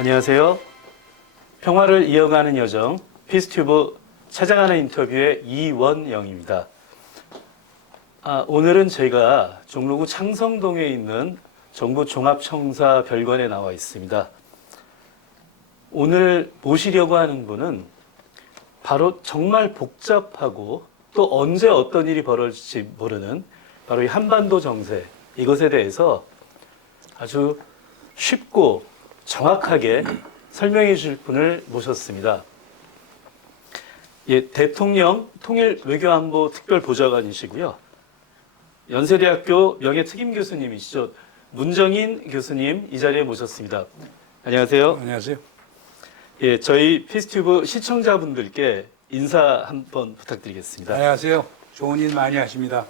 안녕하세요. 평화를 이어가는 여정 피스튜브 찾아가는 인터뷰의 이원영입니다. 오늘은 제가 종로구 창성동에 있는 정부 종합청사 별관에 나와 있습니다. 오늘 모시려고 하는 분은 바로 정말 복잡하고 또 언제 어떤 일이 벌어질지 모르는 바로 이 한반도 정세, 이것에 대해서 아주 쉽고 정확하게 설명해 주실 분을 모셨습니다. 예, 대통령 통일외교안보 특별보좌관이시고요. 연세대학교 명예특임 교수님이시죠. 문정인 교수님 이 자리에 모셨습니다. 안녕하세요. 안녕하세요. 예, 저희 피스튜브 시청자분들께 인사 한번 부탁드리겠습니다. 안녕하세요. 좋은 일 많이 하십니다.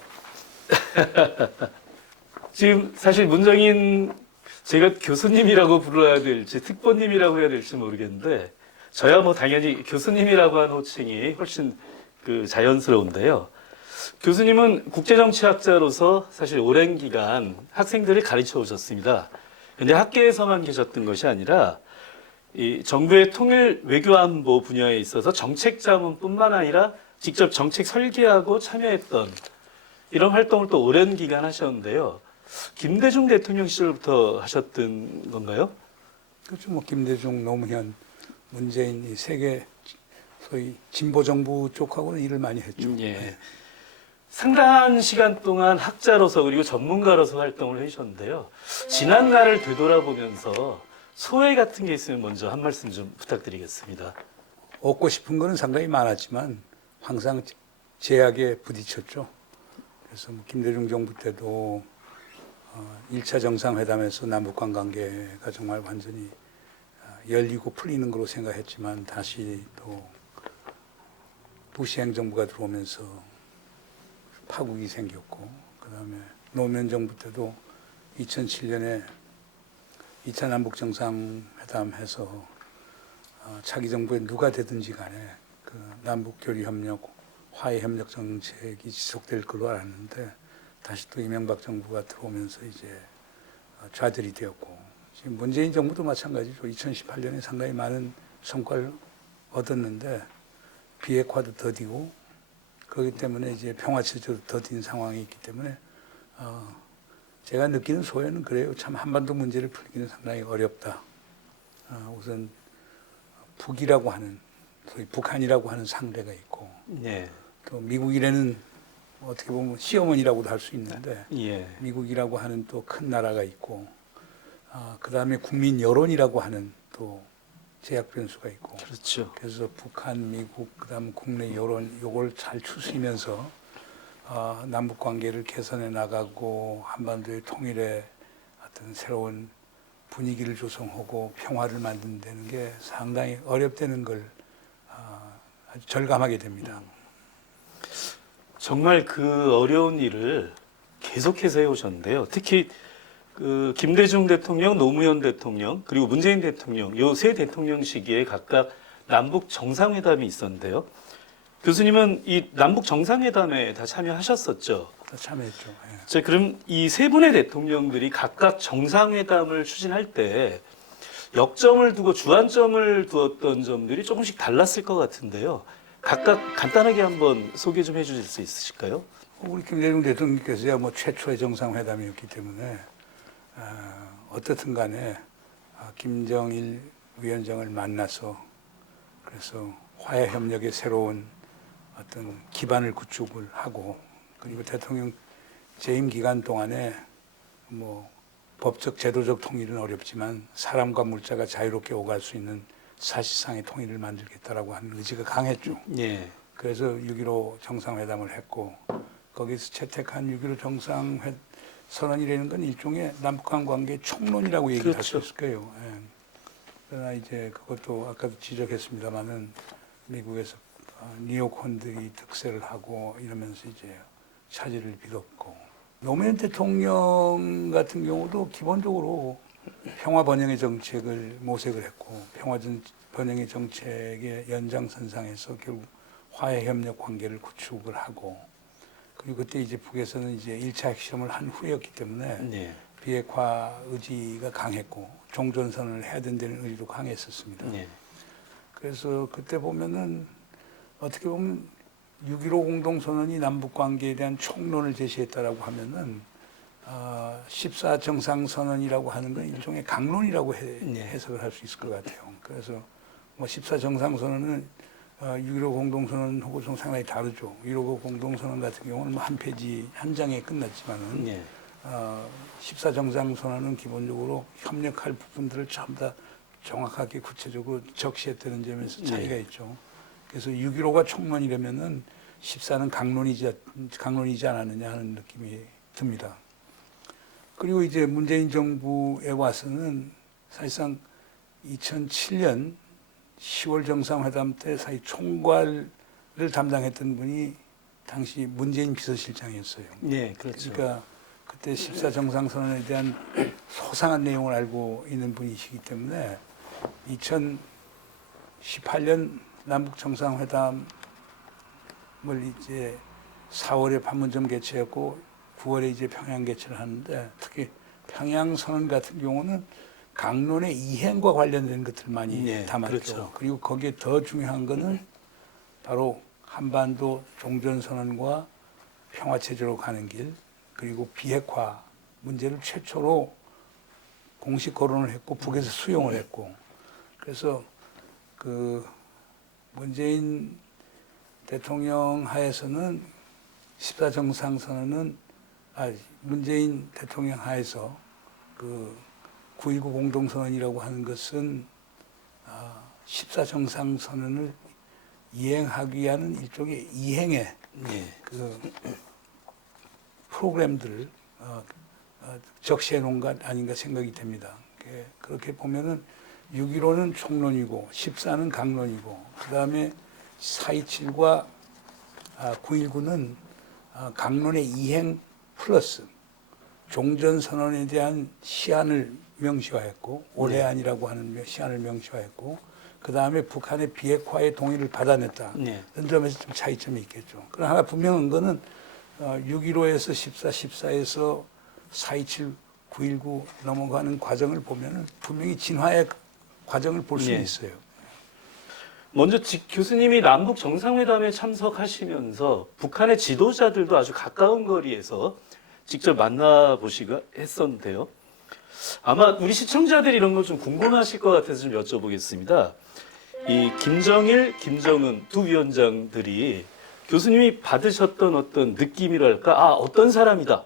지금 사실 문정인 제가 교수님이라고 불러야 될지 특보님이라고 해야 될지 모르겠는데 저야 뭐 당연히 교수님이라고 하는 호칭이 훨씬 자연스러운데요. 교수님은 국제정치학자로서 사실 오랜 기간 학생들을 가르쳐 오셨습니다. 그런데 학계에서만 계셨던 것이 아니라 이 정부의 통일 외교안보 분야에 있어서 정책 자문뿐만 아니라 직접 정책 설계하고 참여했던 이런 활동을 또 오랜 기간 하셨는데요. 김대중 대통령 시절부터 하셨던 건가요? 그렇죠. 뭐 김대중, 노무현, 문재인 이 세계 소위 진보 정부 쪽하고는 일을 많이 했죠. 예. 네. 상당한 시간 동안 학자로서 그리고 전문가로서 활동을 해주셨는데요. 지난 날을 되돌아보면서 소회 같은 게 있으면 먼저 한 말씀 좀 부탁드리겠습니다. 얻고 싶은 거는 상당히 많았지만 항상 제약에 부딪혔죠. 그래서 뭐 김대중 정부 때도 1차 정상회담에서 남북한 관계가 정말 완전히 열리고 풀리는 걸로 생각했지만 다시 또 부시 행정부가 들어오면서 파국이 생겼고 그다음에 노무현 정부 때도 2007년에 2차 남북 정상회담 해서 차기 정부에 누가 되든지 간에 그 남북 교류 협력, 화해 협력 정책이 지속될 걸로 알았는데 다시 또 이명박 정부가 들어오면서 이제 좌절이 되었고 지금 문재인 정부도 마찬가지죠. 2018년에 상당히 많은 성과를 얻었는데 비핵화도 더디고 그렇기 때문에 이제 평화체제도 더딘 상황이 있기 때문에 제가 느끼는 소회는 그래요. 참 한반도 문제를 풀기는 상당히 어렵다. 우선 북이라고 하는 소위 북한이라고 하는 상대가 있고 예. 또 미국이라는 어떻게 보면 시어머니라고도 할 수 있는데 예. 미국이라고 하는 또 큰 나라가 있고 그 다음에 국민 여론이라고 하는 또 제약 변수가 있고 그렇죠. 그래서 북한, 미국, 그다음 국내 여론 요걸 잘 추스리면서 남북 관계를 개선해 나가고 한반도의 통일에 어떤 새로운 분위기를 조성하고 평화를 만든다는 게 상당히 어렵다는 걸 아주 절감하게 됩니다. 정말 그 어려운 일을 계속해서 해오셨는데요. 특히 그 김대중 대통령, 노무현 대통령, 그리고 문재인 대통령, 요 세 대통령 시기에 각각 남북 정상회담이 있었는데요. 교수님은 이 남북 정상회담에 다 참여하셨었죠. 참여했죠. 예. 자, 그럼 이 세 분의 대통령들이 각각 정상회담을 추진할 때 역점을 두고 주안점을 두었던 점들이 조금씩 달랐을 것 같은데요. 각각 간단하게 한번 소개 좀 해주실 수 있으실까요? 우리 김대중 대통령께서야 뭐 최초의 정상회담이었기 때문에 어떻든 간에 김정일 위원장을 만나서 그래서 화해 협력의 새로운 어떤 기반을 구축을 하고 그리고 대통령 재임 기간 동안에 뭐 법적 제도적 통일은 어렵지만 사람과 물자가 자유롭게 오갈 수 있는 사실상의 통일을 만들겠다라고 하는 의지가 강했죠. 예. 그래서 6.15 정상회담을 했고 거기서 채택한 6.15 정상선언이라는 건 일종의 남북한 관계 총론이라고 얘기를 할 수 그렇죠. 있을 거예요. 예. 그러나 이제 그것도 아까도 지적했습니다마는 미국에서 니오콘들이 득세를 하고 이러면서 이제 차질을 빚었고 노무현 대통령 같은 경우도 기본적으로 평화 번영의 정책을 모색을 했고 평화 번영의 정책의 연장선상에서 결국 화해 협력 관계를 구축을 하고 그리고 그때 이제 북에서는 이제 1차 핵실험을 한 후였기 때문에 네. 비핵화 의지가 강했고 종전선언을 해야 된다는 의지도 강했었습니다. 예. 그래서 그때 보면은 어떻게 보면 6.15 공동선언이 남북 관계에 대한 총론을 제시했다라고 하면은 14 정상선언이라고 하는 건 일종의 강론이라고 해석을 할 수 있을 것 같아요. 그래서 뭐 14 정상선언은 6.15 공동선언하고 좀 상당히 다르죠. 6.15 공동선언 같은 경우는 뭐 한 페이지 한 장에 끝났지만은 예. 14 정상선언은 기본적으로 협력할 부분들을 전부 다 정확하게 구체적으로 적시했다는 점에서 차이가 있죠. 그래서 6.15가 총론이라면은 14는 강론이지 않았느냐 하는 느낌이 듭니다. 그리고 이제 문재인 정부에 와서는 사실상 2007년 10월 정상회담 때 사실 총괄을 담당했던 분이 당시 문재인 비서실장이었어요. 예, 그렇죠. 그러니까 그때 14 정상선언에 대한 소상한 내용을 알고 있는 분이시기 때문에 2018년 남북 정상회담을 이제 4월에 판문점 개최했고 9월에 이제 평양 개최를 하는데 특히 평양 선언 같은 경우는 강론의 이행과 관련된 것들 많이 예, 담았죠. 그렇죠. 그리고 거기에 더 중요한 거는 바로 한반도 종전선언과 평화체제로 가는 길, 그리고 비핵화 문제를 최초로 공식 거론을 했고 북에서 수용을 했고, 그래서 그 문재인 대통령 하에서는 14 정상선언은 문재인 대통령 하에서 그 9.19 공동선언이라고 하는 것은 14 정상선언을 이행하기 위한 일종의 이행의 그 프로그램들을 적시해 놓은 것 아닌가 생각이 됩니다. 그렇게 보면은 6.15는 총론이고 14는 강론이고 그다음에 4.27과 9.19는 강론의 이행 플러스 종전선언에 대한 시한을 명시화했고 올해안이라고 하는 시한을 명시화했고 그 다음에 북한의 비핵화의 동의를 받아냈다. 이런 점에서 좀 차이점이 있겠죠. 그러나 하나 분명한 거는 6.15에서 14, 14에서 4.27, 9.19 넘어가는 과정을 보면은 분명히 진화의 과정을 볼 수 있어요. 먼저 교수님이 남북 정상회담에 참석하시면서 북한의 지도자들도 아주 가까운 거리에서 직접 만나보시고 했었는데요. 아마 우리 시청자들이 이런 걸 좀 궁금하실 것 같아서 좀 여쭤보겠습니다. 이 김정일, 김정은 두 위원장들이 교수님이 받으셨던 어떤 느낌이랄까, 어떤 사람이다.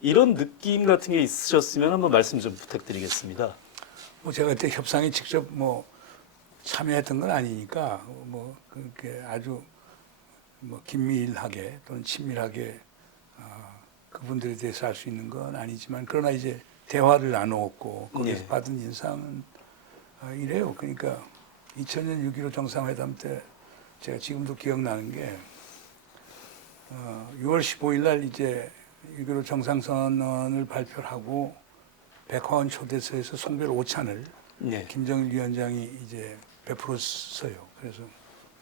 이런 느낌 같은 게 있으셨으면 한번 말씀 좀 부탁드리겠습니다. 뭐 제가 그때 협상에 직접 뭐 참여했던 건 아니니까 뭐 그렇게 아주 뭐 긴밀하게 또는 친밀하게 그분들에 대해서 알 수 있는 건 아니지만 그러나 이제 대화를 나누었고 거기서 받은 인상은 이래요. 그러니까 2000년 6.15 정상회담 때 제가 지금도 기억나는 게 6월 15일 날 이제 6.15 정상선언을 발표를 하고 백화원 초대서에서 송별 오찬을 김정일 위원장이 이제 베풀었어요. 그래서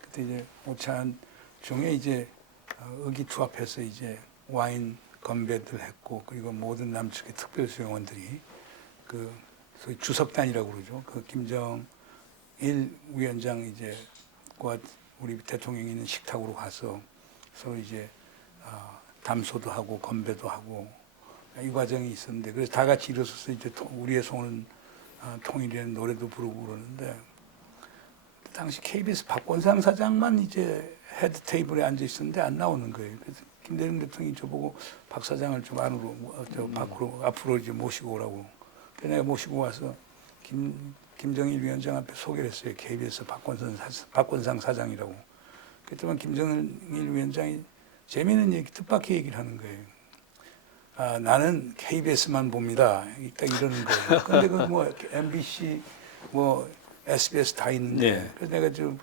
그때 이제 오찬 중에 이제 의기투합해서 이제 와인 건배들 했고 그리고 모든 남측의 특별수용원들이 그 소위 주석단이라고 그러죠. 그 김정일 위원장 이제 과 우리 대통령이 있는 식탁으로 가서 서로 이제 담소도 하고 건배도 하고 이 과정이 있었는데 그래서 다 같이 일어서서 이제 우리의 손은 통일이라는 노래도 부르고 그러는데 당시 KBS 박권상 사장만 이제 헤드 테이블에 앉아 있었는데 안 나오는 거예요. 그래서 김대중 대통령이 저보고 박 사장을 좀 안으로 밖으로 앞으로 이제 모시고 오라고. 그래서 내가 모시고 와서 김정일 위원장 앞에 소개를 했어요. KBS 박권상 사장이라고. 그랬더니 김정일 위원장이 재미있는 얘기, 뜻밖의 얘기를 하는 거예요. 나는 KBS만 봅니다. 딱 이러는 거예요. 근데 그 뭐 MBC, 뭐 SBS 다 있는데. 그래서 내가 좀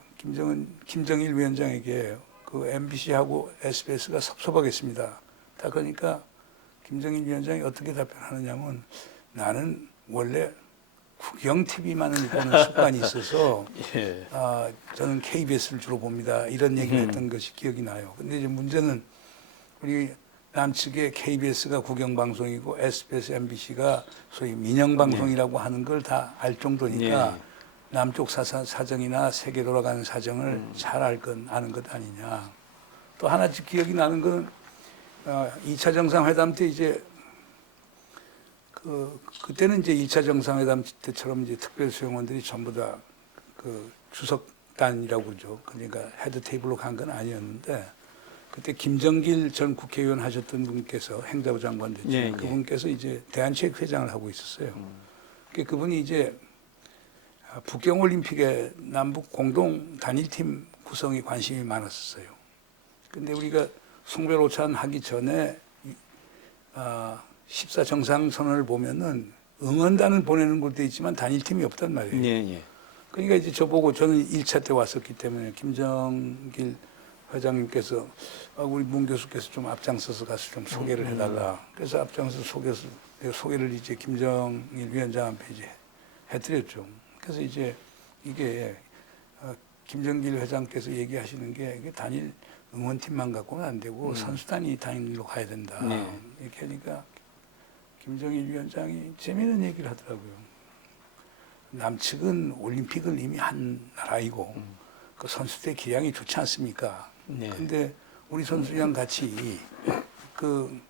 김정일 위원장에게 그 MBC하고 SBS가 섭섭하겠습니다. 다 그러니까 김정일 위원장이 어떻게 답변하느냐면 나는 원래 국영 TV만을 보는 습관이 있어서 저는 KBS를 주로 봅니다. 이런 얘기를 했던 것이 기억이 나요. 근데 이제 문제는 우리 남측에 KBS가 국영방송이고 SBS, MBC가 소위 민영방송이라고 하는 걸 다 알 정도니까 예. 남쪽 사정이나 세계 돌아가는 사정을 잘 아는 것 아니냐. 또 하나 기억이 나는 건 2차 정상회담 때 이제 그때는 이제 1차 정상회담 때처럼 이제 특별 수용원들이 전부 다 그 주석단이라고 그러죠. 그러니까 헤드 테이블로 간 건 아니었는데 그때 김정길 전 국회의원 하셨던 분께서 행자부 장관 됐죠. 예, 예. 그분께서 이제 대한체육회장을 하고 있었어요. 그분이 이제 북경올림픽에 남북 공동 단일팀 구성에 관심이 많았었어요. 근데 우리가 송별오찬 하기 전에 14 정상선언을 보면은 응원단을 보내는 곳도 있지만 단일팀이 없단 말이에요. 예, 예. 그러니까 이제 저보고 저는 1차 때 왔었기 때문에 김정길 회장님께서 우리 문 교수께서 좀 앞장서서 가서 좀 소개를 해달라. 그래서 앞장서 소개를 이제 김정일 위원장한테 이제 해드렸죠. 그래서 이제 이게 김정길 회장께서 얘기하시는 게 이게 단일 응원팀만 갖고는 안 되고 선수단이 단일로 가야 된다. 네. 이렇게 하니까 김정일 위원장이 재미있는 얘기를 하더라고요. 남측은 올림픽을 이미 한 나라이고 그 선수들 기량이 좋지 않습니까? 네. 근데 우리 선수랑 같이 그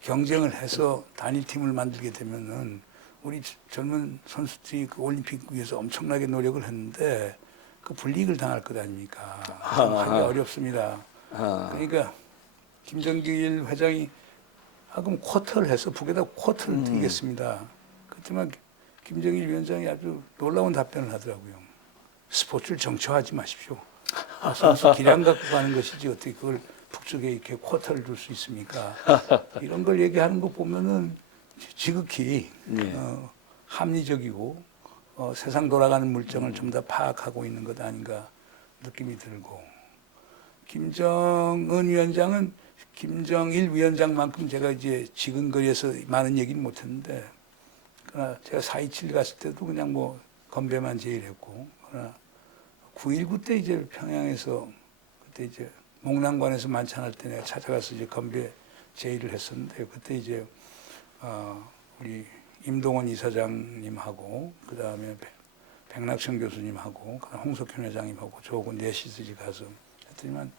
경쟁을 해서 단일팀을 만들게 되면은 우리 젊은 선수들이 그 올림픽 위해서 엄청나게 노력을 했는데 그 불이익을 당할 것 아닙니까? 하기 어렵습니다. 그러니까 김정길 회장이 그럼 쿼터를 해서 북에다 쿼터를 드리겠습니다. 그렇지만 김정일 위원장이 아주 놀라운 답변을 하더라고요. 스포츠를 정치화하지 마십시오. 선수 기량 갖고 가는 것이지 어떻게 그걸 북쪽에 이렇게 쿼터를 줄 수 있습니까? 이런 걸 얘기하는 거 보면은 지극히 네. 합리적이고 세상 돌아가는 물정을 좀 더 파악하고 있는 것 아닌가 느낌이 들고 김정은 위원장은 김정일 위원장만큼 제가 이제 지근거리에서 많은 얘기는 못했는데 그러나 제가 4.27 갔을 때도 그냥 뭐 건배만 제의했고 그러나 9.19 때 이제 평양에서 그때 이제 목란관에서 만찬할 때 내가 찾아가서 이제 건배 제의를 했었는데 그때 이제 우리 임동원 이사장님하고 그 다음에 백낙천 교수님하고 홍석현 회장님하고 저하고 넷이서 가서 했더니만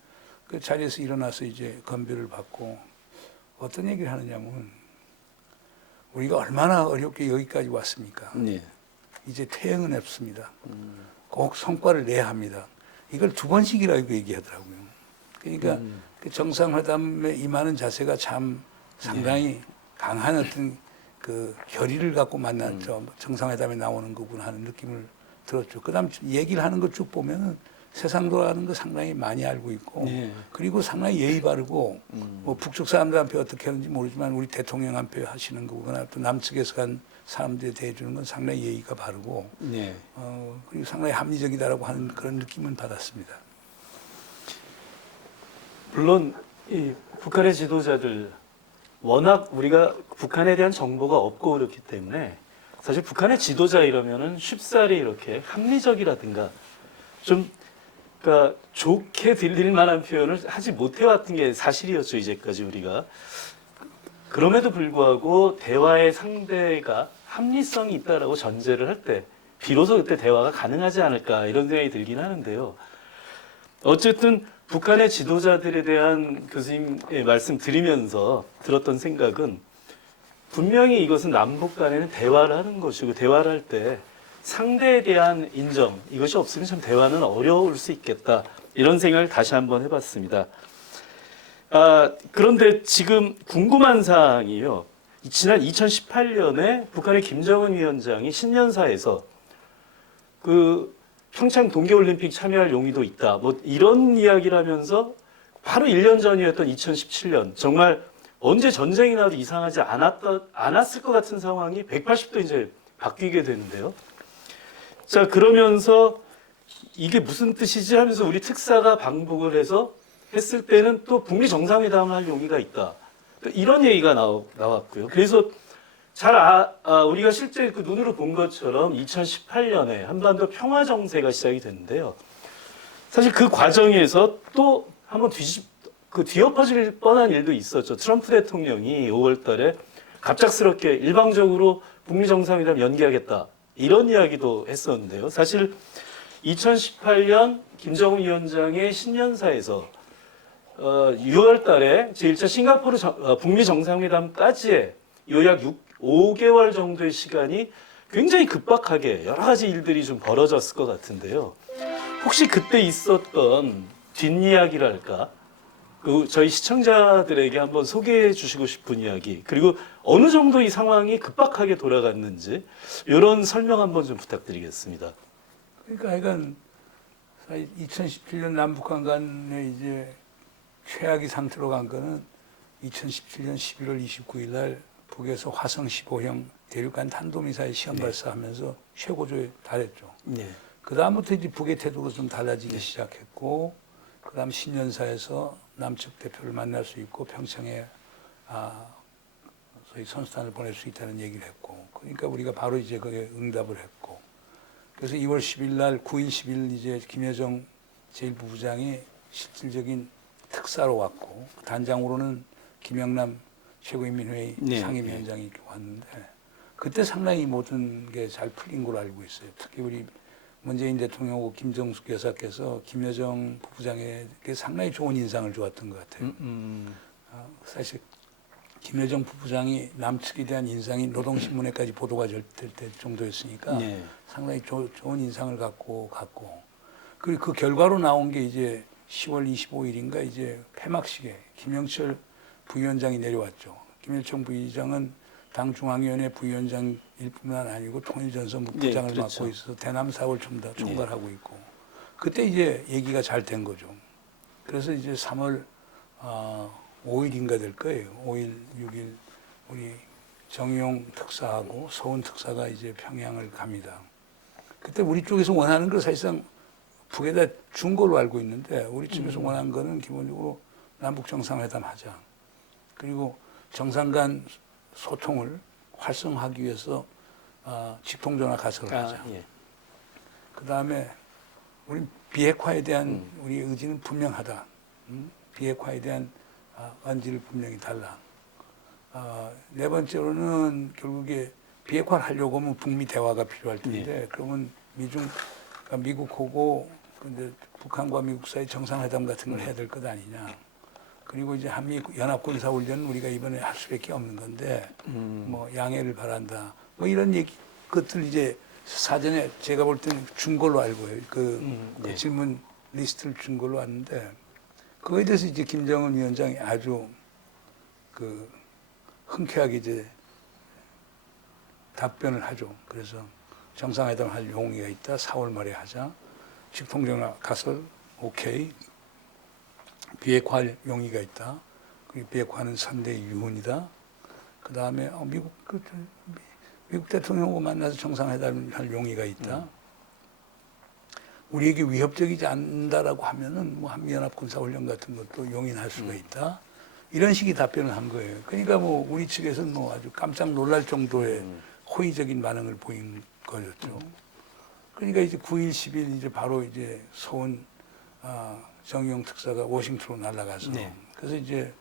그 자리에서 일어나서 이제 건배를 받고 어떤 얘기를 하느냐면 우리가 얼마나 어렵게 여기까지 왔습니까? 네. 이제 퇴행은 없습니다. 꼭 성과를 내야 합니다. 이걸 2번씩이라고 얘기하더라고요. 그러니까 그 정상회담에 임하는 자세가 참 상당히 강한 어떤 그 결의를 갖고 만났죠. 정상회담에 나오는 거구나 하는 느낌을 들었죠. 그다음 얘기를 하는 거 쭉 보면은 세상 돌아가는 거 상당히 많이 알고 있고 네. 그리고 상당히 예의 바르고 뭐 북쪽 사람들한테 어떻게 하는지 모르지만 우리 대통령한테 하시는 거거나 또 남측에서 간 사람들에 대해주는 건 상당히 예의가 바르고 네. 그리고 상당히 합리적이다라고 하는 그런 느낌은 받았습니다. 물론 이 북한의 지도자들 워낙 우리가 북한에 대한 정보가 없고 그렇기 때문에 사실 북한의 지도자 이러면은 쉽사리 이렇게 합리적이라든가 좀 그러니까 좋게 들릴 만한 표현을 하지 못해왔던 게 사실이었죠 이제까지 우리가. 그럼에도 불구하고 대화의 상대가 합리성이 있다라고 전제를 할 때 비로소 그때 대화가 가능하지 않을까 이런 생각이 들긴 하는데요. 어쨌든 북한의 지도자들에 대한 교수님의 말씀 드리면서 들었던 생각은 분명히 이것은 남북 간에는 대화를 하는 것이고 대화를 할 때 상대에 대한 인정 이것이 없으면 참 대화는 어려울 수 있겠다 이런 생각을 다시 한번 해봤습니다. 그런데 지금 궁금한 사항이요. 지난 2018년에 북한의 김정은 위원장이 신년사에서 그 평창 동계올림픽 참여할 용의도 있다. 뭐 이런 이야기를 하면서 바로 1년 전이었던 2017년 정말 언제 전쟁이 나도 이상하지 않았을 것 같은 상황이 180도 이제 바뀌게 되는데요. 자, 그러면서 이게 무슨 뜻이지 하면서 우리 특사가 방북을 해서 했을 때는 또 북미 정상회담을 할 용의가 있다. 이런 얘기가 나왔고요. 그래서 우리가 실제 그 눈으로 본 것처럼 2018년에 한반도 평화 정세가 시작이 됐는데요. 사실 그 과정에서 또 한번 그 뒤엎어질 뻔한 일도 있었죠. 트럼프 대통령이 5월 달에 갑작스럽게 일방적으로 북미 정상회담 연기하겠다. 이런 이야기도 했었는데요. 사실 2018년 김정은 위원장의 신년사에서 6월 달에 제1차 싱가포르 북미 정상회담까지의 요약 5개월 정도의 시간이 굉장히 급박하게 여러 가지 일들이 좀 벌어졌을 것 같은데요. 혹시 그때 있었던 뒷이야기랄까? 저희 시청자들에게 한번 소개해 주시고 싶은 이야기, 그리고 어느 정도 이 상황이 급박하게 돌아갔는지 이런 설명 한번 좀 부탁드리겠습니다. 그러니까 하여간 2017년 남북한 간에 이제 최악의 상태로 간 거는 2017년 11월 29일 날 북에서 화성 15형 대륙간 탄도미사일 시험 발사하면서 최고조에 달했죠. 네. 그 다음부터 이제 북의 태도가 좀 달라지기 시작했고, 그 다음 신년사에서 남측 대표를 만날 수 있고 평창에 소위 선수단을 보낼 수 있다는 얘기를 했고, 그러니까 우리가 바로 이제 그게 응답을 했고, 그래서 2월 10일 날 9일 10일 이제 김여정 제1부부장이 실질적인 특사로 왔고, 단장으로는 김영남 최고인민회의 상임위원장이 이렇게 왔는데, 그때 상당히 모든 게 잘 풀린 걸로 알고 있어요. 특히 우리 문재인 대통령하고 김정숙 여사께서 김여정 부부장에게 상당히 좋은 인상을 주었던 것 같아요. 사실 김여정 부부장이 남측에 대한 인상이 노동신문에까지 보도가 될 정도였으니까 상당히 좋은 인상을 갖고 갔고, 그리고 그 결과로 나온 게 이제 10월 25일인가 이제 폐막식에 김영철 부위원장이 내려왔죠. 김영철 부위원장은 당 중앙위원회 부위원장일 뿐만 아니고 통일전선부 부장을 그렇죠. 맡고 있어서 대남 사업을 다 총괄하고 있고, 그때 이제 얘기가 잘 된 거죠. 그래서 이제 3월 5일인가 될 거예요. 5일, 6일 우리 정의용 특사하고 서훈 특사가 이제 평양을 갑니다. 그때 우리 쪽에서 원하는 걸 사실상 북에다 준 걸로 알고 있는데, 우리 측에서 원하는 거는 기본적으로 남북 정상회담 하자. 그리고 정상 간 소통을 활성화하기 위해서 직통전화 가설을 하자. 그 다음에 우리 비핵화에 대한 우리 의지는 분명하다. 비핵화에 대한 안지를 분명히 달라. 네 번째로는 결국에 비핵화를 하려고 하면 북미 대화가 필요할 텐데, 그러면 미국하고 근데 북한과 미국 사이 정상회담 같은 걸 해야 될 것 아니냐. 그리고 이제 한미 연합군사훈련은 우리가 이번에 할 수밖에 없는 건데, 뭐 양해를 바란다. 뭐 이런 것들 이제 사전에 제가 볼 때는 준 걸로 알고요. 그 질문 리스트를 준 걸로 아는데, 그거에 대해서 이제 김정은 위원장이 아주 흔쾌하게 이제 답변을 하죠. 그래서 정상회담 할 용의가 있다. 4월 말에 하자. 직통전화 가설 오케이. 비핵화할 용의가 있다. 그리고 비핵화는 선대의 유훈이다. 그 다음에 미국 대통령하고 만나서 정상회담을 할 용의가 있다. 우리에게 위협적이지 않는다라고 하면은 뭐 한미연합군사훈련 같은 것도 용인할 수가 있다. 이런 식의 답변을 한 거예요. 그러니까 뭐 우리 측에서는 뭐 아주 깜짝 놀랄 정도의 호의적인 반응을 보인 거였죠. 그러니까 이제 9일, 10일 이제 바로 이제 서훈 정의용 특사가 워싱턴으로 날아가서, 그래서 이제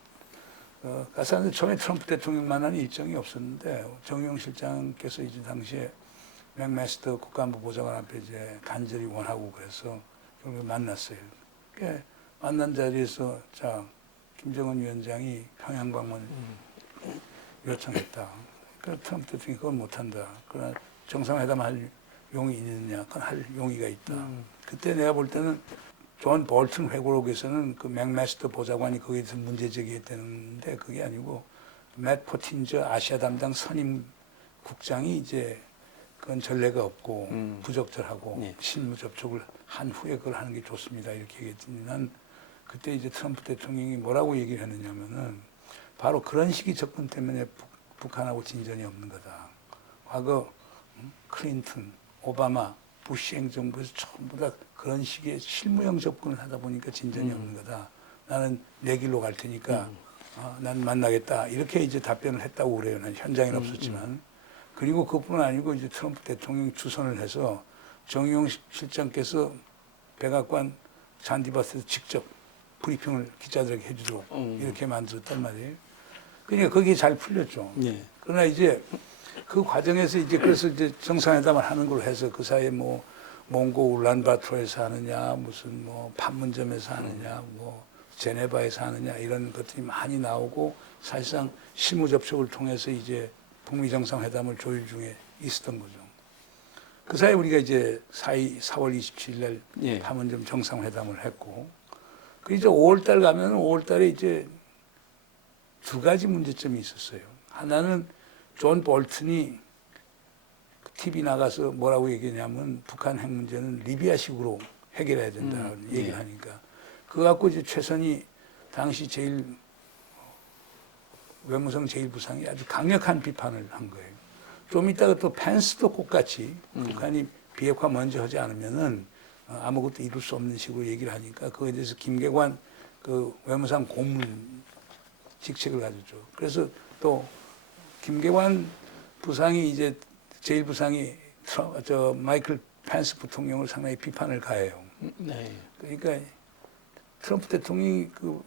가서 처음에 트럼프 대통령 만나는 일정이 없었는데, 정의용 실장께서 이제 당시에 맥마스터 국가안보 보좌관 앞에 이제 간절히 원하고 그래서 결국에 만났어요. 그러니까 만난 자리에서 김정은 위원장이 평양 방문 요청했다. 그러니까 트럼프 대통령이 그건 못한다. 그러나 정상회담 할 용이 있느냐? 그건 할 용의가 있다. 그때 내가 볼 때는 존 볼튼 회고록에서는 그 맥마스터 보좌관이 거기에 대해서 문제 제기했다는데, 그게 아니고 맷 포틴저 아시아 담당 선임 국장이 이제 그건 전례가 없고 부적절하고 실무 접촉을 한 후에 그걸 하는 게 좋습니다. 이렇게 얘기했더니, 난 그때 이제 트럼프 대통령이 뭐라고 얘기를 했느냐면은, 바로 그런 식의 접근 때문에 북한하고 진전이 없는 거다. 과거 클린턴, 오바마, 부시 행정부에서 전부 다 그런 식의 실무형 접근을 하다 보니까 진전이 없는 거다. 나는 내 길로 갈 테니까 난 만나겠다. 이렇게 이제 답변을 했다고 그래요. 난 현장에는 없었지만. 그리고 그뿐 아니고 이제 트럼프 대통령이 주선을 해서 정의용 실장께서 백악관 잔디밭에서 직접 브리핑을 기자들에게 해주도록 이렇게 만들었단 말이에요. 그러니까 그게 잘 풀렸죠. 예. 그러나 이제 그 과정에서 이제 그래서 이제 정상회담을 하는 걸로 해서 그 사이에 뭐 몽고 울란바토르에서 하느냐 무슨 뭐 판문점에서 하느냐 뭐 제네바에서 하느냐 이런 것들이 많이 나오고 사실상 실무 접촉을 통해서 이제 북미 정상회담을 조율 중에 있었던 거죠. 그 사이에 우리가 이제 4월 27일 날 예. 판문점 정상회담을 했고 그 이제 5월 달 가면 5월 달에 이제 두 가지 문제점이 있었어요. 하나는 존 볼튼이 TV 나가서 뭐라고 얘기했냐면 북한 핵 문제는 리비아식으로 해결해야 된다는 얘기를 예. 하니까 그거 갖고 이제 최선희 당시 제일 외무성 제1부상이 아주 강력한 비판을 한 거예요. 좀 이따가 또 펜스도 똑같이 북한이 비핵화 먼저 하지 않으면은 아무것도 이룰 수 없는 식으로 얘기를 하니까 그거에 대해서 김계관 그 외무상 고문 직책을 가졌죠. 그래서 또 김계관 부상이 이제 제1부상이 마이클 펜스 부통령을 상당히 비판을 가해요. 네. 그러니까 트럼프 대통령이 그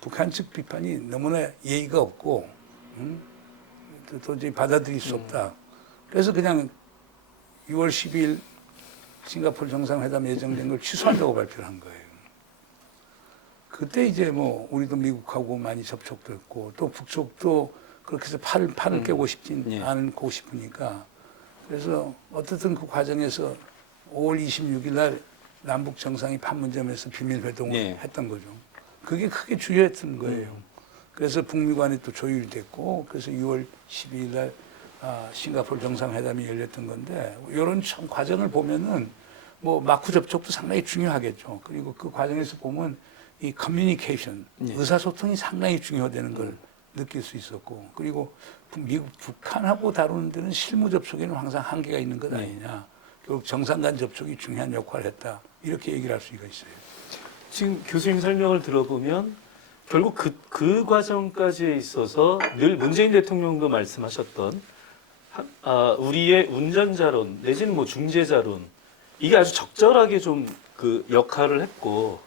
북한 측 비판이 너무나 예의가 없고 도저히 받아들일 수 없다. 그래서 그냥 6월 12일 싱가포르 정상회담 예정된 걸 취소한다고 발표를 한 거예요. 그때 이제 뭐 우리도 미국하고 많이 접촉도 했고 또 북쪽도 그렇게 해서 판을 깨고 싶진 예. 않고 싶으니까 그래서 어떻든 그 과정에서 5월 26일 날 남북 정상이 판문점에서 비밀 회동을 예. 했던 거죠. 그게 크게 중요했던 거예요. 그래서 북미 간에 또 조율이 됐고 그래서 6월 12일 날 싱가포르 정상회담이 열렸던 건데 이런 참 과정을 보면은 뭐 마쿠 접촉도 상당히 중요하겠죠. 그리고 그 과정에서 보면 이 커뮤니케이션, 예. 의사소통이 상당히 중요하다는 걸 느낄 수 있었고 그리고 미국, 북한하고 다루는 데는 실무 접촉에는 항상 한계가 있는 것 아니냐. 결국 정상 간 접촉이 중요한 역할을 했다. 이렇게 얘기를 할 수가 있어요. 지금 교수님 설명을 들어보면 결국 그 과정까지에 있어서 늘 문재인 대통령도 말씀하셨던 우리의 운전자론 내지는 뭐 중재자론 이게 아주 적절하게 좀 그 역할을 했고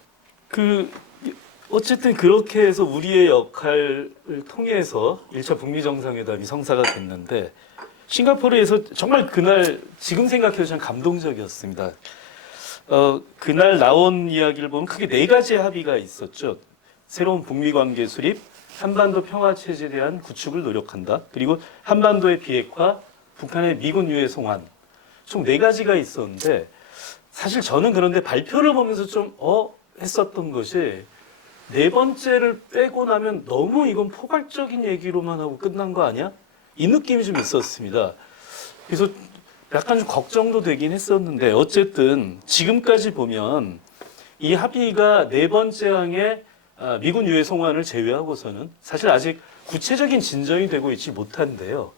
어쨌든 그렇게 해서 우리의 역할을 통해서 1차 북미 정상회담이 성사가 됐는데 싱가포르에서 정말 그날 지금 생각해도 참 감동적이었습니다. 그날 나온 이야기를 보면 크게 네 가지의 합의가 있었죠. 새로운 북미 관계 수립, 한반도 평화 체제에 대한 구축을 노력한다. 그리고 한반도의 비핵화, 북한의 미군 유해 송환. 총 네 가지가 있었는데 사실 저는 그런데 발표를 보면서 좀 했었던 것이 네 번째를 빼고 나면 너무 이건 포괄적인 얘기로만 하고 끝난 거 아니야? 이 느낌이 좀 있었습니다. 그래서 약간 좀 걱정도 되긴 했었는데 어쨌든 지금까지 보면 이 합의가 네 번째 항의 미군 유해 송환을 제외하고서는 사실 아직 구체적인 진전이 되고 있지 못한데요.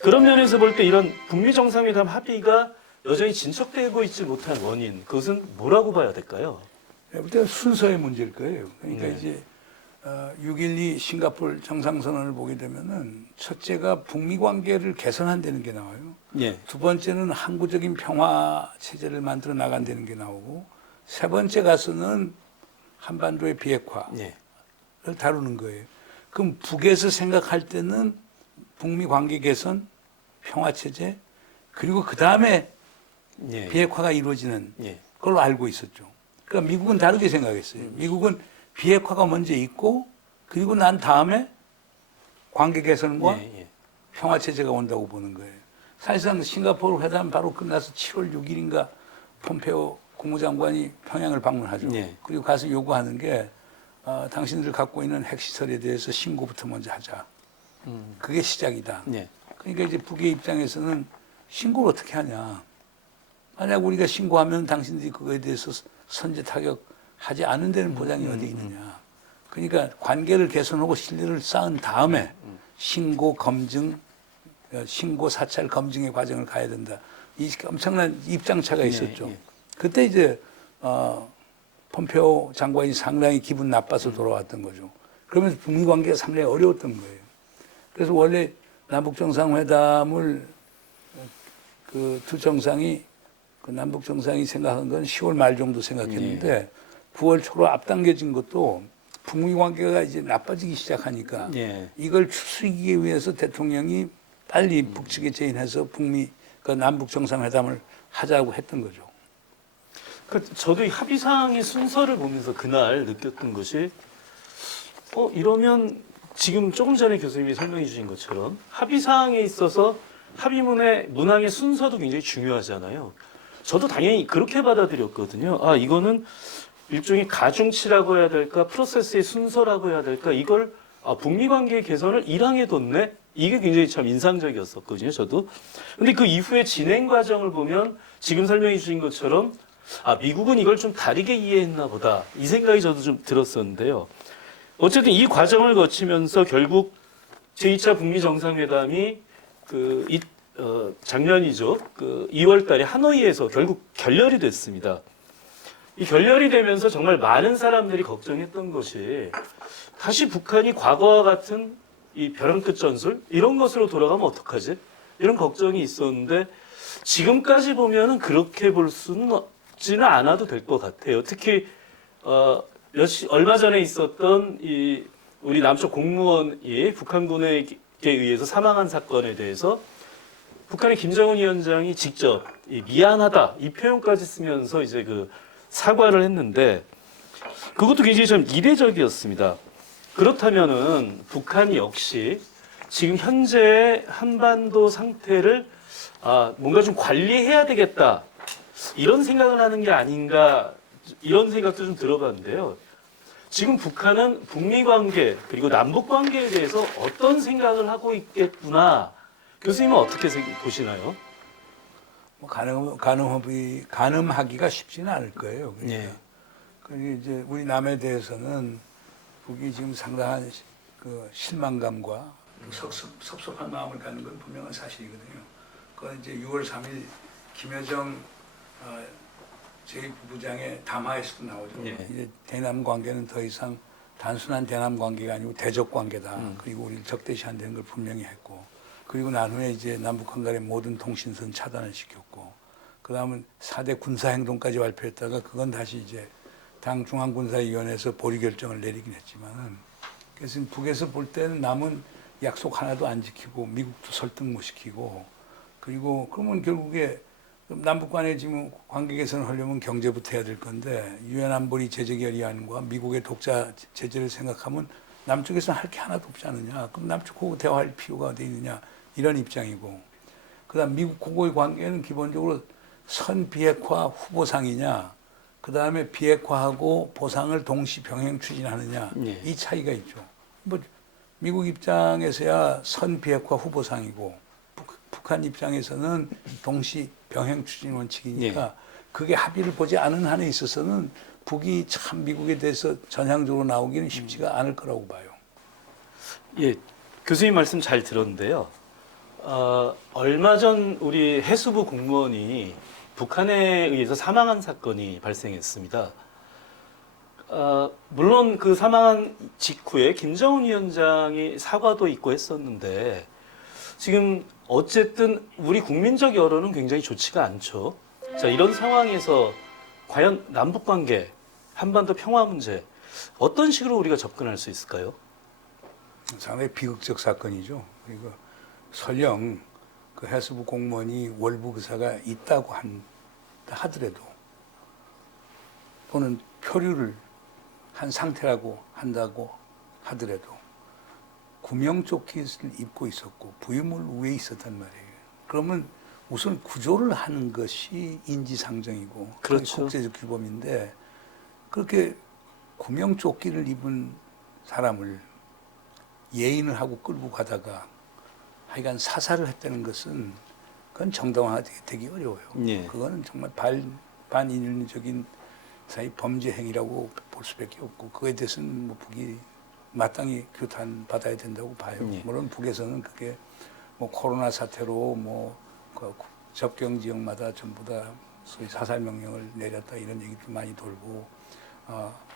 그런 면에서 볼 때 이런 북미 정상회담 합의가 여전히 진척되고 있지 못한 원인 그것은 뭐라고 봐야 될까요? 일단 순서의 문제일 거예요. 그러니까 네. 이제 6.12 싱가포르 정상선언을 보게 되면은 첫째가 북미 관계를 개선한다는 게 나와요. 예. 두 번째는 항구적인 평화 체제를 만들어 나간다는 게 나오고 세 번째 가서는 한반도의 비핵화를 예. 다루는 거예요. 그럼 북에서 생각할 때는 북미 관계 개선, 평화 체제 그리고 그 다음에 예. 비핵화가 이루어지는 예. 걸로 알고 있었죠. 그러니까 미국은 다르게 생각했어요. 미국은 비핵화가 먼저 있고 그리고 난 다음에 관계 개선과 예. 예. 평화 체제가 온다고 보는 거예요. 사실상 싱가포르 회담 바로 끝나서 7월 6일인가 폼페오 국무장관이 평양을 방문하죠. 예. 그리고 가서 요구하는 게 당신들 갖고 있는 핵시설에 대해서 신고부터 먼저 하자. 그게 시작이다. 예. 그러니까 이제 북의 입장에서는 신고를 어떻게 하냐. 만약 우리가 신고하면 당신들이 그거에 대해서 선제 타격하지 않은 데는 보장이 어디 있느냐. 그러니까 관계를 개선하고 신뢰를 쌓은 다음에 신고 검증, 신고 사찰 검증의 과정을 가야 된다. 이 엄청난 입장차가 있었죠. 예. 그때 이제 폼페오 장관이 상당히 기분 나빠서 돌아왔던 거죠. 그러면서 북미 관계가 상당히 어려웠던 거예요. 그래서 원래 남북 정상회담을 그 두 정상이 그 남북 정상이 생각한 건 10월 말 정도 생각했는데 9월 초로 앞당겨진 것도 북미 관계가 이제 나빠지기 시작하니까 예. 이걸 추스리기 위해서 대통령이 빨리 북측에 제인해서 북미 그 남북 정상회담을 하자고 했던 거죠. 저도 이 합의사항의 순서를 보면서 그날 느꼈던 것이 이러면 지금 조금 전에 교수님이 설명해 주신 것처럼 합의사항에 있어서 합의문의 문항의 순서도 굉장히 중요하잖아요. 저도 당연히 그렇게 받아들였거든요. 아, 이거는 일종의 가중치라고 해야 될까, 프로세스의 순서라고 해야 될까, 이걸 북미 관계 개선을 1항에 뒀네? 이게 굉장히 참 인상적이었었거든요, 저도. 근데 그 이후에 진행 과정을 보면 지금 설명해 주신 것처럼 미국은 이걸 좀 다르게 이해했나 보다. 이 생각이 저도 좀 들었었는데요. 어쨌든 이 과정을 거치면서 결국 제2차 북미 정상회담이 작년이죠. 2월 달에 하노이에서 결국 결렬이 됐습니다. 이 결렬이 되면서 정말 많은 사람들이 걱정했던 것이 다시 북한이 과거와 같은 이 벼랑 끝 전술 이런 것으로 돌아가면 어떡하지? 이런 걱정이 있었는데 지금까지 보면은 그렇게 볼 수는 없지는 않아도 될 것 같아요. 특히 얼마 전에 있었던 우리 남쪽 공무원이 북한군에 의해서 사망한 사건에 대해서 북한의 김정은 위원장이 직접 미안하다 이 표현까지 쓰면서 이제 사과를 했는데 그것도 굉장히 좀 이례적이었습니다. 그렇다면은 북한이 역시 지금 현재의 한반도 상태를 뭔가 좀 관리해야 되겠다 이런 생각을 하는 게 아닌가 이런 생각도 좀 들어봤는데요. 지금 북한은 북미 관계 그리고 남북 관계에 대해서 어떤 생각을 하고 있겠구나. 교수님은 어떻게 보시나요? 가늠하기가 쉽지는 않을 거예요. 그러니까. 예. 그리고 이제 우리 남에 대해서는 북이 지금 상당한 실망감과 섭섭한 마음을 갖는 건 분명한 사실이거든요. 그건 이제 6월 3일 김여정 제2부부장의 담화에서도 나오죠. 예. 이제 대남 관계는 더 이상 단순한 대남 관계가 아니고 대적 관계다. 그리고 우리를 적대시한다는 걸 분명히 했고, 그리고 난 후에 이제 남북한 간의 모든 통신선 차단을 시켰고, 그 다음은 4대 군사행동까지 발표했다가 그건 다시 이제 당 중앙군사위원회에서 보류 결정을 내리긴 했지만은, 그래서 북에서 볼 때는 남은 약속 하나도 안 지키고 미국도 설득 못 시키고, 그리고 그러면 결국에 남북 간의 지금 관계 개선을 하려면 경제부터 해야 될 건데, 유엔 안보리 제재 결의안과 미국의 독자 제재를 생각하면 남쪽에서는 할 게 하나도 없지 않느냐. 그럼 남쪽하고 대화할 필요가 어디 있느냐. 이런 입장이고, 그 다음 미국하고의 관계는 기본적으로 선비핵화 후보상이냐, 그 다음에 비핵화하고 보상을 동시 병행 추진하느냐, 예. 이 차이가 있죠. 뭐 미국 입장에서야 선비핵화 후보상이고, 북한 입장에서는 동시 병행 추진 원칙이니까, 예. 그게 합의를 보지 않은 한에 있어서는 북이 참 미국에 대해서 전향적으로 나오기는 쉽지가 않을 거라고 봐요. 예, 교수님 말씀 잘 들었는데요. 얼마 전 우리 해수부 공무원이 북한에 의해서 사망한 사건이 발생했습니다. 물론 그 사망한 직후에 김정은 위원장이 사과도 있고 했었는데 지금 어쨌든 우리 국민적 여론은 굉장히 좋지가 않죠. 자, 이런 상황에서 과연 남북 관계, 한반도 평화 문제 어떤 식으로 우리가 접근할 수 있을까요? 상당히 비극적 사건이죠. 그리고 설령 그 해수부 공무원이 월북 의사가 있다고 하더라도, 또는 표류를 한 상태라고 한다고 하더라도 구명조끼를 입고 있었고 부유물 위에 있었단 말이에요. 그러면 우선 구조를 하는 것이 인지상정이고 그렇죠. 국제적 규범인데, 그렇게 구명조끼를 입은 사람을 예인을 하고 끌고 가다가 하여간 사살을 했다는 것은 그건 정당화되기 어려워요. 예. 그거는 정말 반인륜적인 범죄 행위라고 볼 수밖에 없고, 그거에 대해서는 뭐 북이 마땅히 규탄받아야 된다고 봐요. 예. 물론 북에서는 그게 뭐 코로나 사태로 그 접경 지역마다 전부 다 소위 사살 명령을 내렸다 이런 얘기도 많이 돌고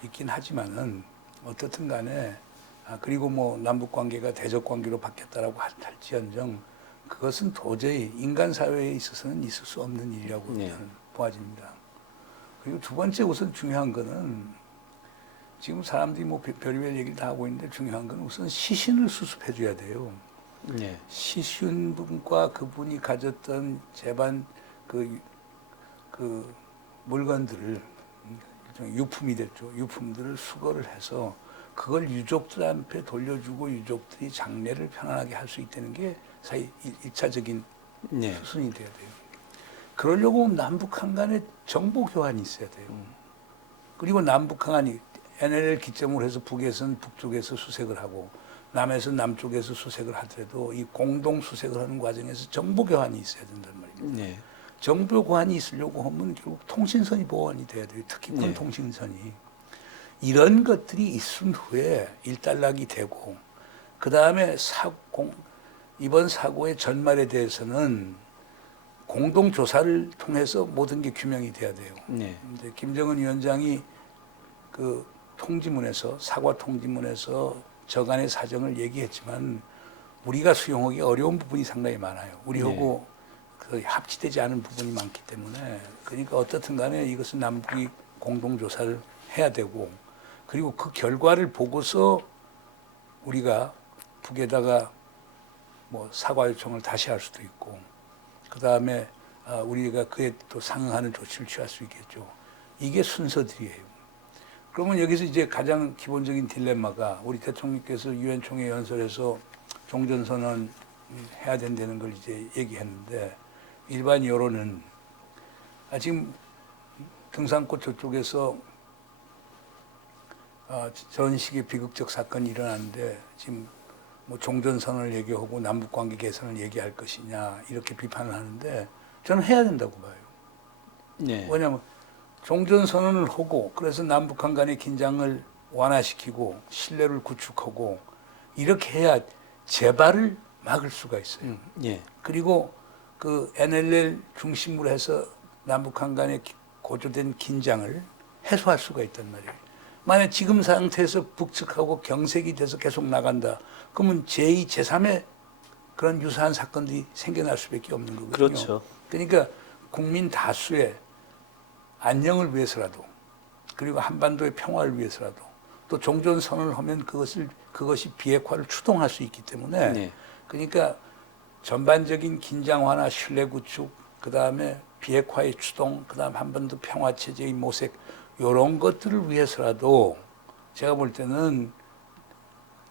있긴 하지만은 어떻든 간에 그리고 뭐 남북 관계가 대적 관계로 바뀌었다라고 할지언정 그것은 도저히 인간 사회에 있어서는 있을 수 없는 일이라고 네. 저는 보아집니다. 그리고 두 번째 우선 중요한 거는 지금 사람들이 뭐 별의별 얘기를 다 하고 있는데 중요한 건 우선 시신을 수습해 줘야 돼요. 네. 시신분과 그분이 가졌던 재반 그 물건들을 일종의 유품이 됐죠. 유품들을 수거를 해서 그걸 유족들한테 돌려주고 유족들이 장례를 편안하게 할 수 있다는 게 사실 1차적인 네. 수순이 돼야 돼요. 그러려고 남북한 간에 정보 교환이 있어야 돼요. 그리고 남북한 간이 NLL 기점으로 해서 북에서는 북쪽에서 수색을 하고 남에서는 남쪽에서 수색을 하더라도 이 공동 수색을 하는 과정에서 정보 교환이 있어야 된단 말입니다. 네. 정보 교환이 있으려고 하면 결국 통신선이 보완이 돼야 돼요. 특히 네. 통신선이. 이런 것들이 있은 후에 일단락이 되고 그 다음에 이번 사고의 전말에 대해서는 공동 조사를 통해서 모든 게 규명이 돼야 돼요. 네. 이제 김정은 위원장이 그 통지문에서 사과 통지문에서 저간의 사정을 얘기했지만 우리가 수용하기 어려운 부분이 상당히 많아요. 우리하고 그 합치되지 않은 부분이 많기 때문에 그러니까 어떻든 간에 이것은 남북이 공동 조사를 해야 되고 그리고 그 결과를 보고서 우리가 북에다가 뭐 사과 요청을 다시 할 수도 있고 그 다음에 우리가 그에 또 상응하는 조치를 취할 수 있겠죠. 이게 순서들이에요. 그러면 여기서 이제 가장 기본적인 딜레마가 우리 대통령께서 유엔 총회 연설에서 종전선언 해야 된다는 걸 이제 얘기했는데 일반 여론은 지금 등산꽃 저쪽에서 저런 식의 비극적 사건이 일어났는데 지금 뭐 종전선언을 얘기하고 남북관계 개선을 얘기할 것이냐 이렇게 비판을 하는데 저는 해야 된다고 봐요. 네. 왜냐하면 종전선언을 하고 그래서 남북한 간의 긴장을 완화시키고 신뢰를 구축하고 이렇게 해야 재발을 막을 수가 있어요. 예. 그리고 그 NLL 중심으로 해서 남북한 간의 고조된 긴장을 해소할 수가 있단 말이에요. 만약 지금 상태에서 북측하고 경색이 돼서 계속 나간다. 그러면 제2, 제3의 그런 유사한 사건들이 생겨날 수밖에 없는 거거든요. 그렇죠. 그러니까 국민 다수의 안녕을 위해서라도 그리고 한반도의 평화를 위해서라도 또 종전선언을 하면 그것이 비핵화를 추동할 수 있기 때문에 네. 그러니까 전반적인 긴장 완화, 신뢰 구축, 그 다음에 비핵화의 추동, 그 다음 한반도 평화 체제의 모색 이런 것들을 위해서라도 제가 볼 때는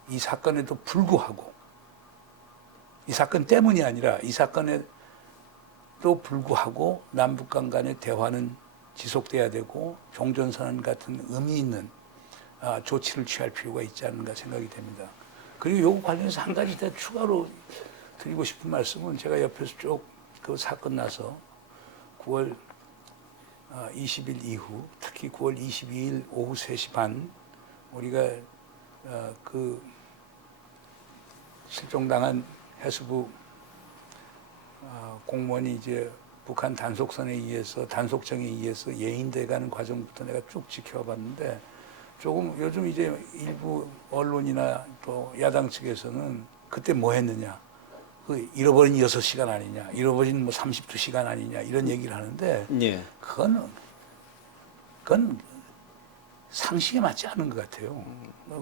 이 사건에도 불구하고 이 사건 때문이 아니라 이 사건에도 불구하고 남북 간의 대화는 지속돼야 되고 종전선언 같은 의미 있는 조치를 취할 필요가 있지 않는가 생각이 됩니다. 그리고 요거 관련해서 한 가지 더 추가로 드리고 싶은 말씀은 제가 옆에서 쭉 그 사건 나서 9월 20일 이후 특히 9월 22일 오후 3시 반 우리가 그 실종당한 해수부 공무원이 이제 북한 단속선에 의해서 단속정에 의해서 예인돼 가는 과정부터 내가 쭉 지켜봤는데 조금 요즘 이제 일부 언론이나 또 야당 측에서는 그때 뭐 했느냐 그 잃어버린 6시간 아니냐 잃어버린 뭐 32시간 아니냐 이런 얘기를 하는데 예. 그건 상식에 맞지 않은 것 같아요.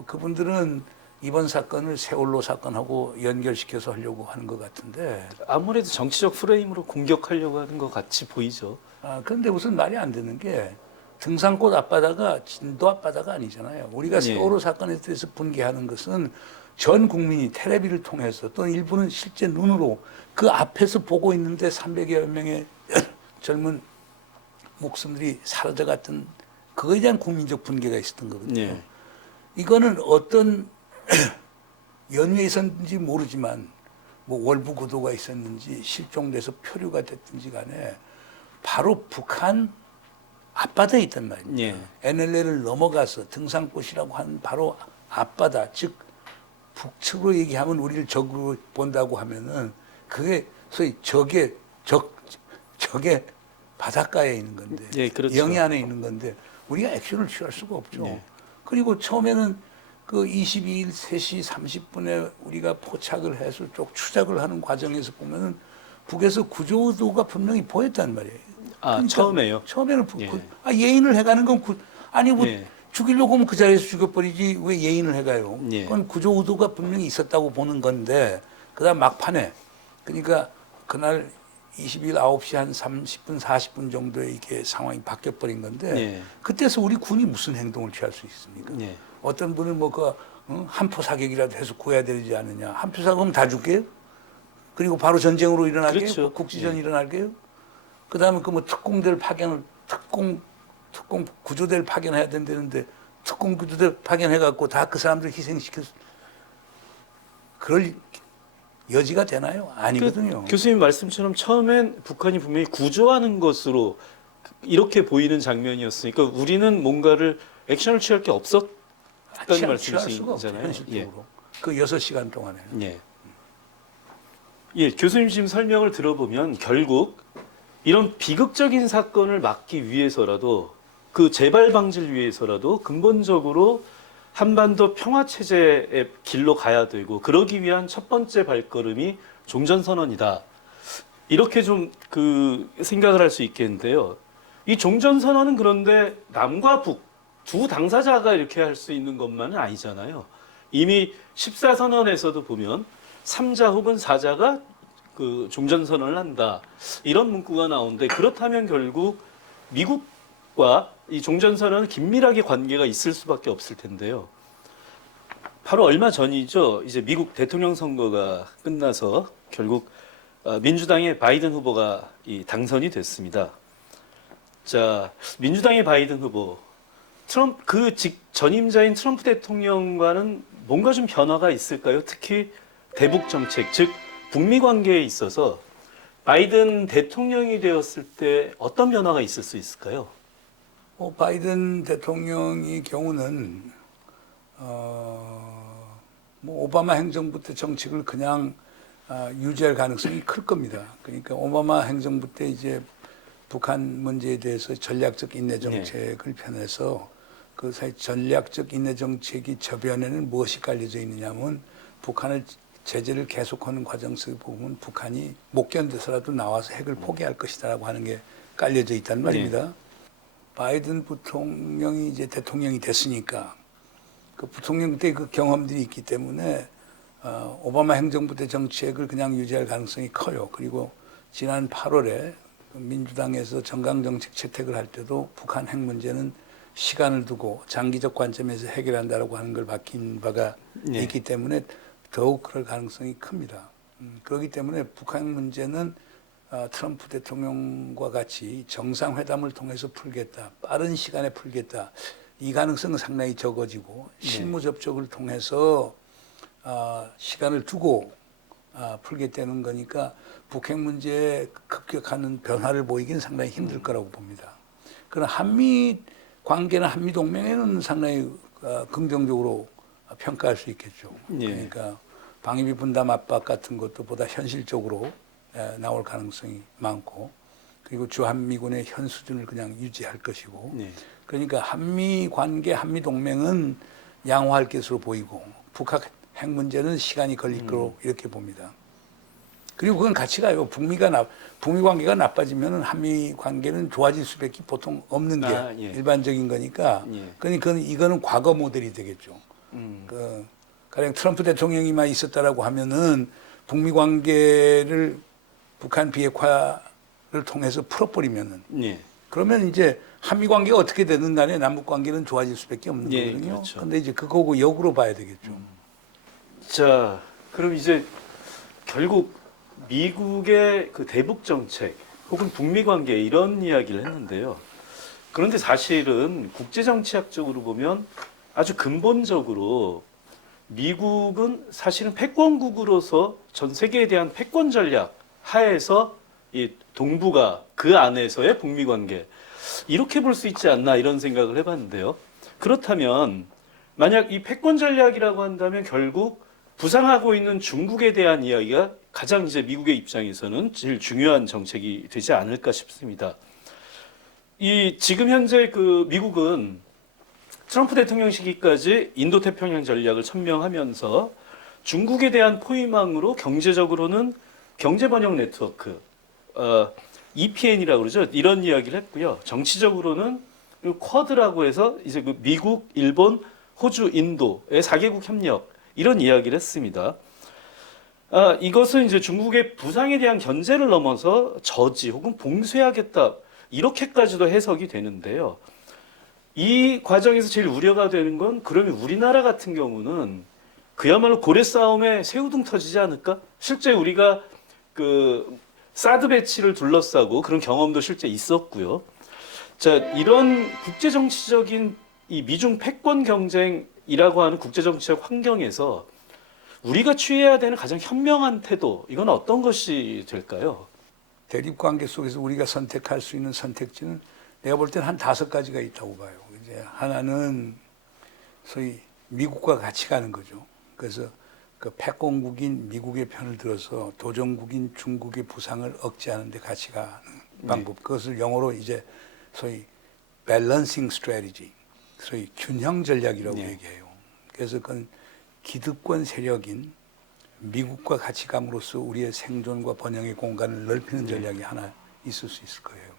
그분들은 이번 사건을 세월호 사건하고 연결시켜서 하려고 하는 것 같은데 아무래도 정치적 프레임으로 공격하려고 하는 것 같이 보이죠. 그런데 우선 말이 안 되는 게 등산꽃 앞바다가 진도 앞바다가 아니잖아요. 우리가 세월호 사건에 대해서 분개하는 것은 전 국민이 텔레비를 통해서 또는 일부는 실제 눈으로 그 앞에서 보고 있는데 300여 명의 젊은 목숨들이 사라져갔던 그거에 대한 국민적 분개가 있었던 거거든요. 예. 이거는 어떤 연유에 있었는지 모르지만 뭐 월부 구도가 있었는지 실종돼서 표류가 됐든지 간에 바로 북한 앞바다에 있단 말입니다. 예. NLL을 넘어가서 등산꽃이라고 하는 바로 앞바다, 즉 북측으로 얘기하면 우리를 적으로 본다고 하면은 그게 소위 적의 바닷가에 있는 건데, 예, 그렇죠. 영해 안에 있는 건데 우리가 액션을 취할 수가 없죠. 예. 그리고 처음에는 그 22일 3시 30분에 우리가 포착을 해서 쪽 추적을 하는 과정에서 보면은 북에서 구조 의도가 분명히 보였단 말이에요. 처음에요? 처음에는 예. 예인을 해가는 건 아니 뭐 예. 죽이려고 하면 그 자리에서 죽여버리지 왜 예인을 해가요? 예. 그건 구조 의도가 분명히 있었다고 보는 건데 그다음 막판에 그러니까 그날 20일 9시 한 30분 40분 정도에 이게 상황이 바뀌어버린 건데 예. 그때서 우리 군이 무슨 행동을 취할 수 있습니까? 예. 어떤 분은 한포 사격이라도 해서 구해야 되지 않느냐. 한포 사격하면 다 죽게요? 그리고 바로 전쟁으로 일어나게요? 그렇죠. 국지전이 예. 일어나게요? 그다음에 그 뭐 특공대를 파견을 특공 구조대를 파견해야 된다는데 특공 구조대 파견해갖고 다 그 사람들 희생시켜서 그럴 여지가 되나요? 아니거든요. 교수님 말씀처럼 처음엔 북한이 분명히 구조하는 것으로 이렇게 보이는 장면이었으니까 우리는 뭔가를 액션을 취할 게 없었다는 취할 수가 없죠, 말씀이시잖아요. 현실적으로. 그 6시간 동안에. 예. 예, 교수님 지금 설명을 들어보면 결국 이런 비극적인 사건을 막기 위해서라도 그 재발 방지를 위해서라도 근본적으로 한반도 평화 체제의 길로 가야 되고 그러기 위한 첫 번째 발걸음이 종전선언이다. 이렇게 좀 그 생각을 할 수 있겠는데요. 이 종전선언은 그런데 남과 북 두 당사자가 이렇게 할 수 있는 것만은 아니잖아요. 이미 14선언에서도 보면 3자 혹은 4자가 그 종전선언을 한다. 이런 문구가 나오는데 그렇다면 결국 미국과 이 종전선언은 긴밀하게 관계가 있을 수밖에 없을 텐데요. 바로 얼마 전이죠. 이제 미국 대통령 선거가 끝나서 결국 민주당의 바이든 후보가 당선이 됐습니다. 자, 민주당의 바이든 후보, 트럼프 전임자인 트럼프 대통령과는 뭔가 좀 변화가 있을까요? 특히 대북 정책, 즉 북미 관계에 있어서 바이든 대통령이 되었을 때 어떤 변화가 있을 수 있을까요? 바이든 대통령의 경우는 오바마 행정부 때 정책을 그냥 유지할 가능성이 클 겁니다. 그러니까 오바마 행정부 때 이제 북한 문제에 대해서 전략적 인내 정책을 펴내서 그 사이 전략적 인내 정책이 저변에는 무엇이 깔려져 있느냐면 북한을 제재를 계속하는 과정 속에 보면 북한이 못 견뎌서라도 나와서 핵을 포기할 것이다라고 하는 게 깔려져 있단 말입니다. 바이든 부통령이 이제 대통령이 됐으니까 그 부통령 때 그 경험들이 있기 때문에 오바마 행정부 때 정책을 그냥 유지할 가능성이 커요. 그리고 지난 8월에 민주당에서 정강정책 채택을 할 때도 북한 핵 문제는 시간을 두고 장기적 관점에서 해결한다라고 하는 걸 밝힌 바가 있기 때문에 더욱 그럴 가능성이 큽니다. 그렇기 때문에 북한 문제는 트럼프 대통령과 같이 정상회담을 통해서 풀겠다, 빠른 시간에 풀겠다, 이 가능성은 상당히 적어지고 실무 접촉을 통해서 시간을 두고 풀겠다는 거니까 북핵 문제에 급격한 변화를 보이기는 상당히 힘들 거라고 봅니다. 그러나 한미 관계나 한미 동맹에는 상당히 긍정적으로 평가할 수 있겠죠. 그러니까 방위비 분담 압박 같은 것도 보다 현실적으로 나올 가능성이 많고, 그리고 주한미군의 현 수준을 그냥 유지할 것이고, 그러니까 한미 관계, 한미 동맹은 양호할 것으로 보이고 북한 핵 문제는 시간이 걸릴 거로 이렇게 봅니다. 그리고 그건 같이 가요. 북미 관계가 나빠지면 한미 관계는 좋아질 수밖에 보통 없는 게 일반적인 거니까. 그러니까 이거는 과거 모델이 되겠죠. 가령 트럼프 대통령이만 있었다라고 하면은 북미 관계를 북한 비핵화를 통해서 풀어버리면은 그러면 이제 한미 관계가 어떻게 되든 간에 남북 관계는 좋아질 수밖에 없는 거거든요. 그렇죠. 근데 이제 그거고 역으로 봐야 되겠죠. 자, 그럼 이제 결국 미국의 그 대북 정책 혹은 북미 관계 이런 이야기를 했는데요. 그런데 사실은 국제 정치학적으로 보면 아주 근본적으로 미국은 사실은 패권국으로서 전 세계에 대한 패권 전략 하에서 이 동북아 그 안에서의 북미 관계 이렇게 볼 수 있지 않나 이런 생각을 해봤는데요. 그렇다면 만약 이 패권 전략이라고 한다면 결국 부상하고 있는 중국에 대한 이야기가 가장 이제 미국의 입장에서는 제일 중요한 정책이 되지 않을까 싶습니다. 지금 현재 그 미국은 트럼프 대통령 시기까지 인도태평양 전략을 천명하면서 중국에 대한 포위망으로 경제적으로는 경제번영 네트워크, EPN이라고 그러죠. 이런 이야기를 했고요. 정치적으로는 쿼드라고 해서 이제 그 미국, 일본, 호주, 인도의 4개국 협력 이런 이야기를 했습니다. 이것은 이제 중국의 부상에 대한 견제를 넘어서 저지 혹은 봉쇄하겠다 이렇게까지도 해석이 되는데요. 이 과정에서 제일 우려가 되는 건 그러면 우리나라 같은 경우는 그야말로 고래 싸움에 새우등 터지지 않을까? 실제 우리가 그 사드 배치를 둘러싸고 그런 경험도 실제 있었고요. 자, 이런 국제 정치적인 이 미중 패권 경쟁이라고 하는 국제 정치적 환경에서 우리가 취해야 되는 가장 현명한 태도, 이건 어떤 것이 될까요? 대립 관계 속에서 우리가 선택할 수 있는 선택지는 내가 볼 때는 한 5가지가 있다고 봐요. 이제 하나는 소위 미국과 같이 가는 거죠. 그래서 그 패권국인 미국의 편을 들어서 도전국인 중국의 부상을 억제하는 데 같이 가는 방법. 그것을 영어로 이제 소위 밸런싱 스트래티지, 소위 균형 전략이라고 얘기해요. 그래서 그건 기득권 세력인 미국과 같이 감으로써 우리의 생존과 번영의 공간을 넓히는 전략이 하나 있을 수 있을 거예요.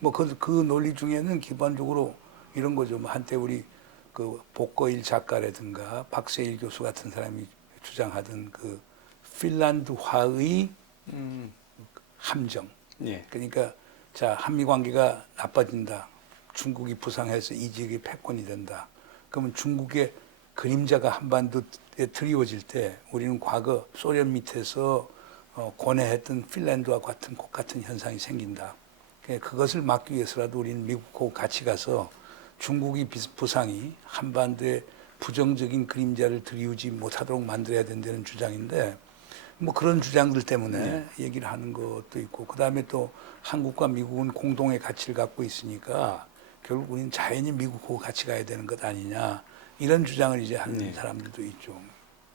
뭐 그 논리 중에는 기본적으로 이런 거죠. 뭐 한때 우리 그 복거일 작가라든가 박세일 교수 같은 사람이 주장하던 그 핀란드화의 함정. 그러니까 자, 한미 관계가 나빠진다. 중국이 부상해서 이 지역이 패권이 된다. 그러면 중국의 그림자가 한반도에 드리워질 때 우리는 과거 소련 밑에서 고뇌했던 핀란드와 같은 현상이 생긴다. 그것을 막기 위해서라도 우리는 미국하고 같이 가서 중국이 부상이 한반도에 부정적인 그림자를 드리우지 못하도록 만들어야 된다는 주장인데 뭐 그런 주장들 때문에 얘기를 하는 것도 있고 그다음에 또 한국과 미국은 공동의 가치를 갖고 있으니까 결국 우리는 자연히 미국하고 같이 가야 되는 것 아니냐 이런 주장을 이제 하는 사람들도 있죠.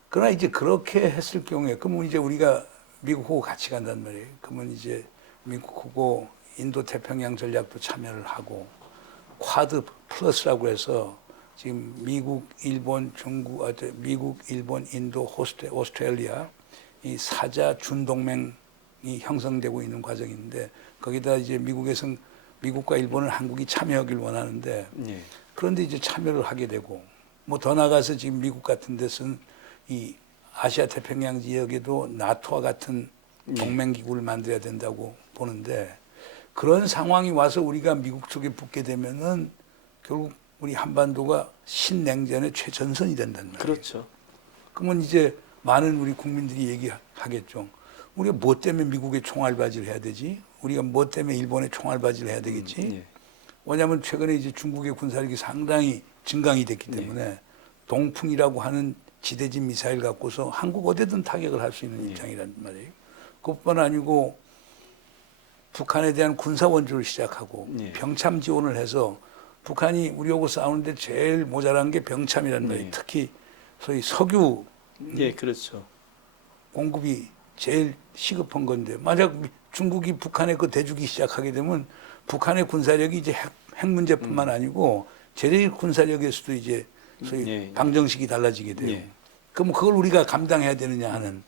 그러나 이제 그렇게 했을 경우에 그러면 이제 우리가 미국하고 같이 간단 말이에요. 그러면 이제 미국하고 인도 태평양 전략도 참여를 하고 쿼드 플러스라고 해서 지금 미국, 일본, 중국, 미국, 일본, 인도, 오스트레일리아 이 사자 준동맹이 형성되고 있는 과정인데 거기다 이제 미국에서는 미국과 일본을 한국이 참여하길 원하는데 그런데 이제 참여를 하게 되고 뭐 더 나가서 지금 미국 같은 데서는 이 아시아 태평양 지역에도 나토와 같은 동맹 기구를 만들어야 된다고 보는데 그런 상황이 와서 우리가 미국 쪽에 붙게 되면은 결국 우리 한반도가 신냉전의 최전선이 된단 말이에요. 그렇죠. 그러면 이제 많은 우리 국민들이 얘기하겠죠. 우리가 뭐 때문에 미국에 총알바지를 해야 되지? 우리가 뭐 때문에 일본에 총알바지를 해야 되겠지? 왜냐하면 최근에 이제 중국의 군사력이 상당히 증강이 됐기 때문에 동풍이라고 하는 지대지 미사일 갖고서 한국 어디든 타격을 할 수 있는 입장이란 말이에요. 그것뿐 아니고 북한에 대한 군사 원조를 시작하고 병참 지원을 해서 북한이 우리하고 싸우는데 제일 모자란 게 병참이란 말이에요. 특히 소위 석유 그렇죠. 공급이 제일 시급한 건데 만약 중국이 북한에 그 대주기 시작하게 되면 북한의 군사력이 이제 핵 문제뿐만 아니고 제일 군사력에서도 이제 소위 방정식이 달라지게 돼요. 그럼 그걸 우리가 감당해야 되느냐 하는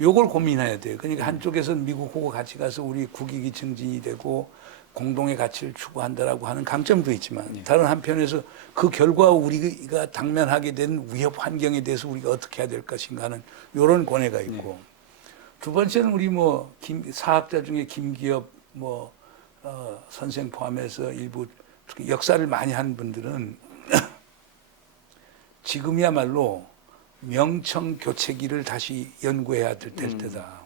요걸 고민해야 돼요. 그러니까 한쪽에서는 미국하고 같이 가서 우리 국익이 증진이 되고 공동의 가치를 추구한다라고 하는 강점도 있지만 다른 한편에서 그 결과 우리가 당면하게 된 위협 환경에 대해서 우리가 어떻게 해야 될 것인가 하는 이런 고뇌가 있고 두 번째는 우리 뭐 사학자 중에 김기엽 선생 포함해서 일부 특히 역사를 많이 한 분들은 지금이야말로 명청 교체기를 다시 연구해야 될 때다.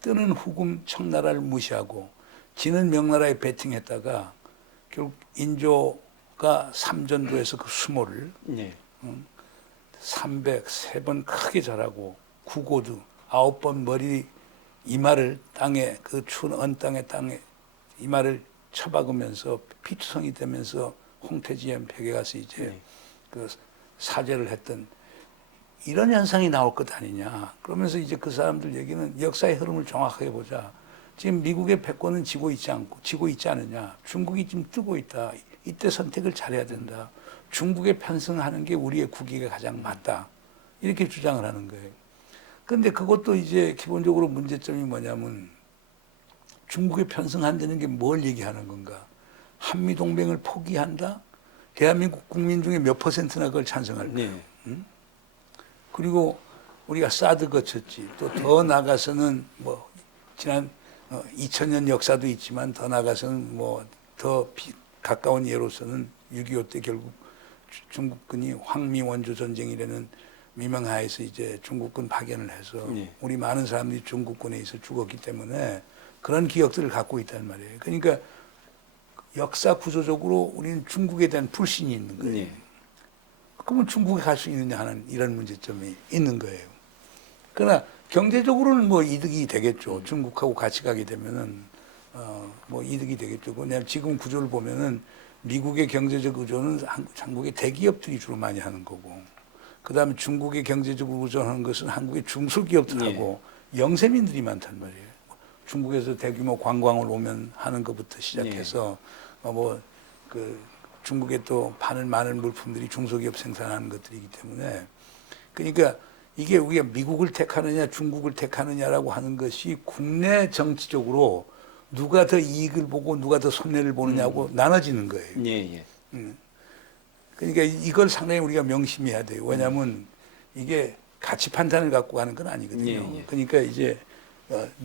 뜨는 후금 청나라를 무시하고 지는 명나라에 배팅했다가 결국 인조가 삼전도에서 그 수모를 303번 크게 잘하고 구고도 9번 머리 이마를 땅에 그 추운 언 땅에 이마를 쳐박으면서 피투성이 되면서 홍태지연 벽에 가서 이제 그 사죄를 했던 이런 현상이 나올 것 아니냐. 그러면서 이제 그 사람들 얘기는 역사의 흐름을 정확하게 보자. 지금 미국의 패권은 지고 있지 않느냐. 중국이 지금 뜨고 있다. 이때 선택을 잘해야 된다. 중국에 편승하는 게 우리의 국익에 가장 맞다. 이렇게 주장을 하는 거예요. 그런데 그것도 이제 기본적으로 문제점이 뭐냐면 중국에 편승한다는 게 뭘 얘기하는 건가. 한미 동맹을 포기한다? 대한민국 국민 중에 몇 퍼센트나 그걸 찬성할까요? 네. 그리고 우리가 사드 거쳤지. 또 더 나가서는 뭐 지난 2000년 역사도 있지만 더 나가서는 뭐 더 가까운 예로서는 6.25 때 결국 중국군이 황미 원조 전쟁이라는 미명하에서 이제 중국군 파견을 해서 네. 우리 많은 사람들이 중국군에 의해서 죽었기 때문에 그런 기억들을 갖고 있단 말이에요. 그러니까 역사 구조적으로 우리는 중국에 대한 불신이 있는 거예요. 네. 그러면 중국에 갈 수 있느냐 하는 이런 문제점이 있는 거예요. 그러나 경제적으로는 뭐 이득이 되겠죠. 중국하고 같이 가게 되면은 뭐 이득이 되겠죠. 그냥 지금 구조를 보면은 미국의 경제적 구조는 한국의 대기업들이 주로 많이 하는 거고, 그다음에 중국의 경제적으로 구조하는 것은 한국의 중소기업들하고 영세민들이 많단 말이에요. 중국에서 대규모 관광을 오면 하는 것부터 시작해서 뭐 그 중국에 또 파는 많은 물품들이 중소기업 생산하는 것들이기 때문에, 그러니까 이게 우리가 미국을 택하느냐 중국을 택하느냐라고 하는 것이 국내 정치적으로 누가 더 이익을 보고 누가 더 손해를 보느냐고 나눠지는 거예요. 예. 그러니까 이걸 상당히 우리가 명심해야 돼요. 왜냐하면 이게 가치 판단을 갖고 가는 건 아니거든요. 그러니까 이제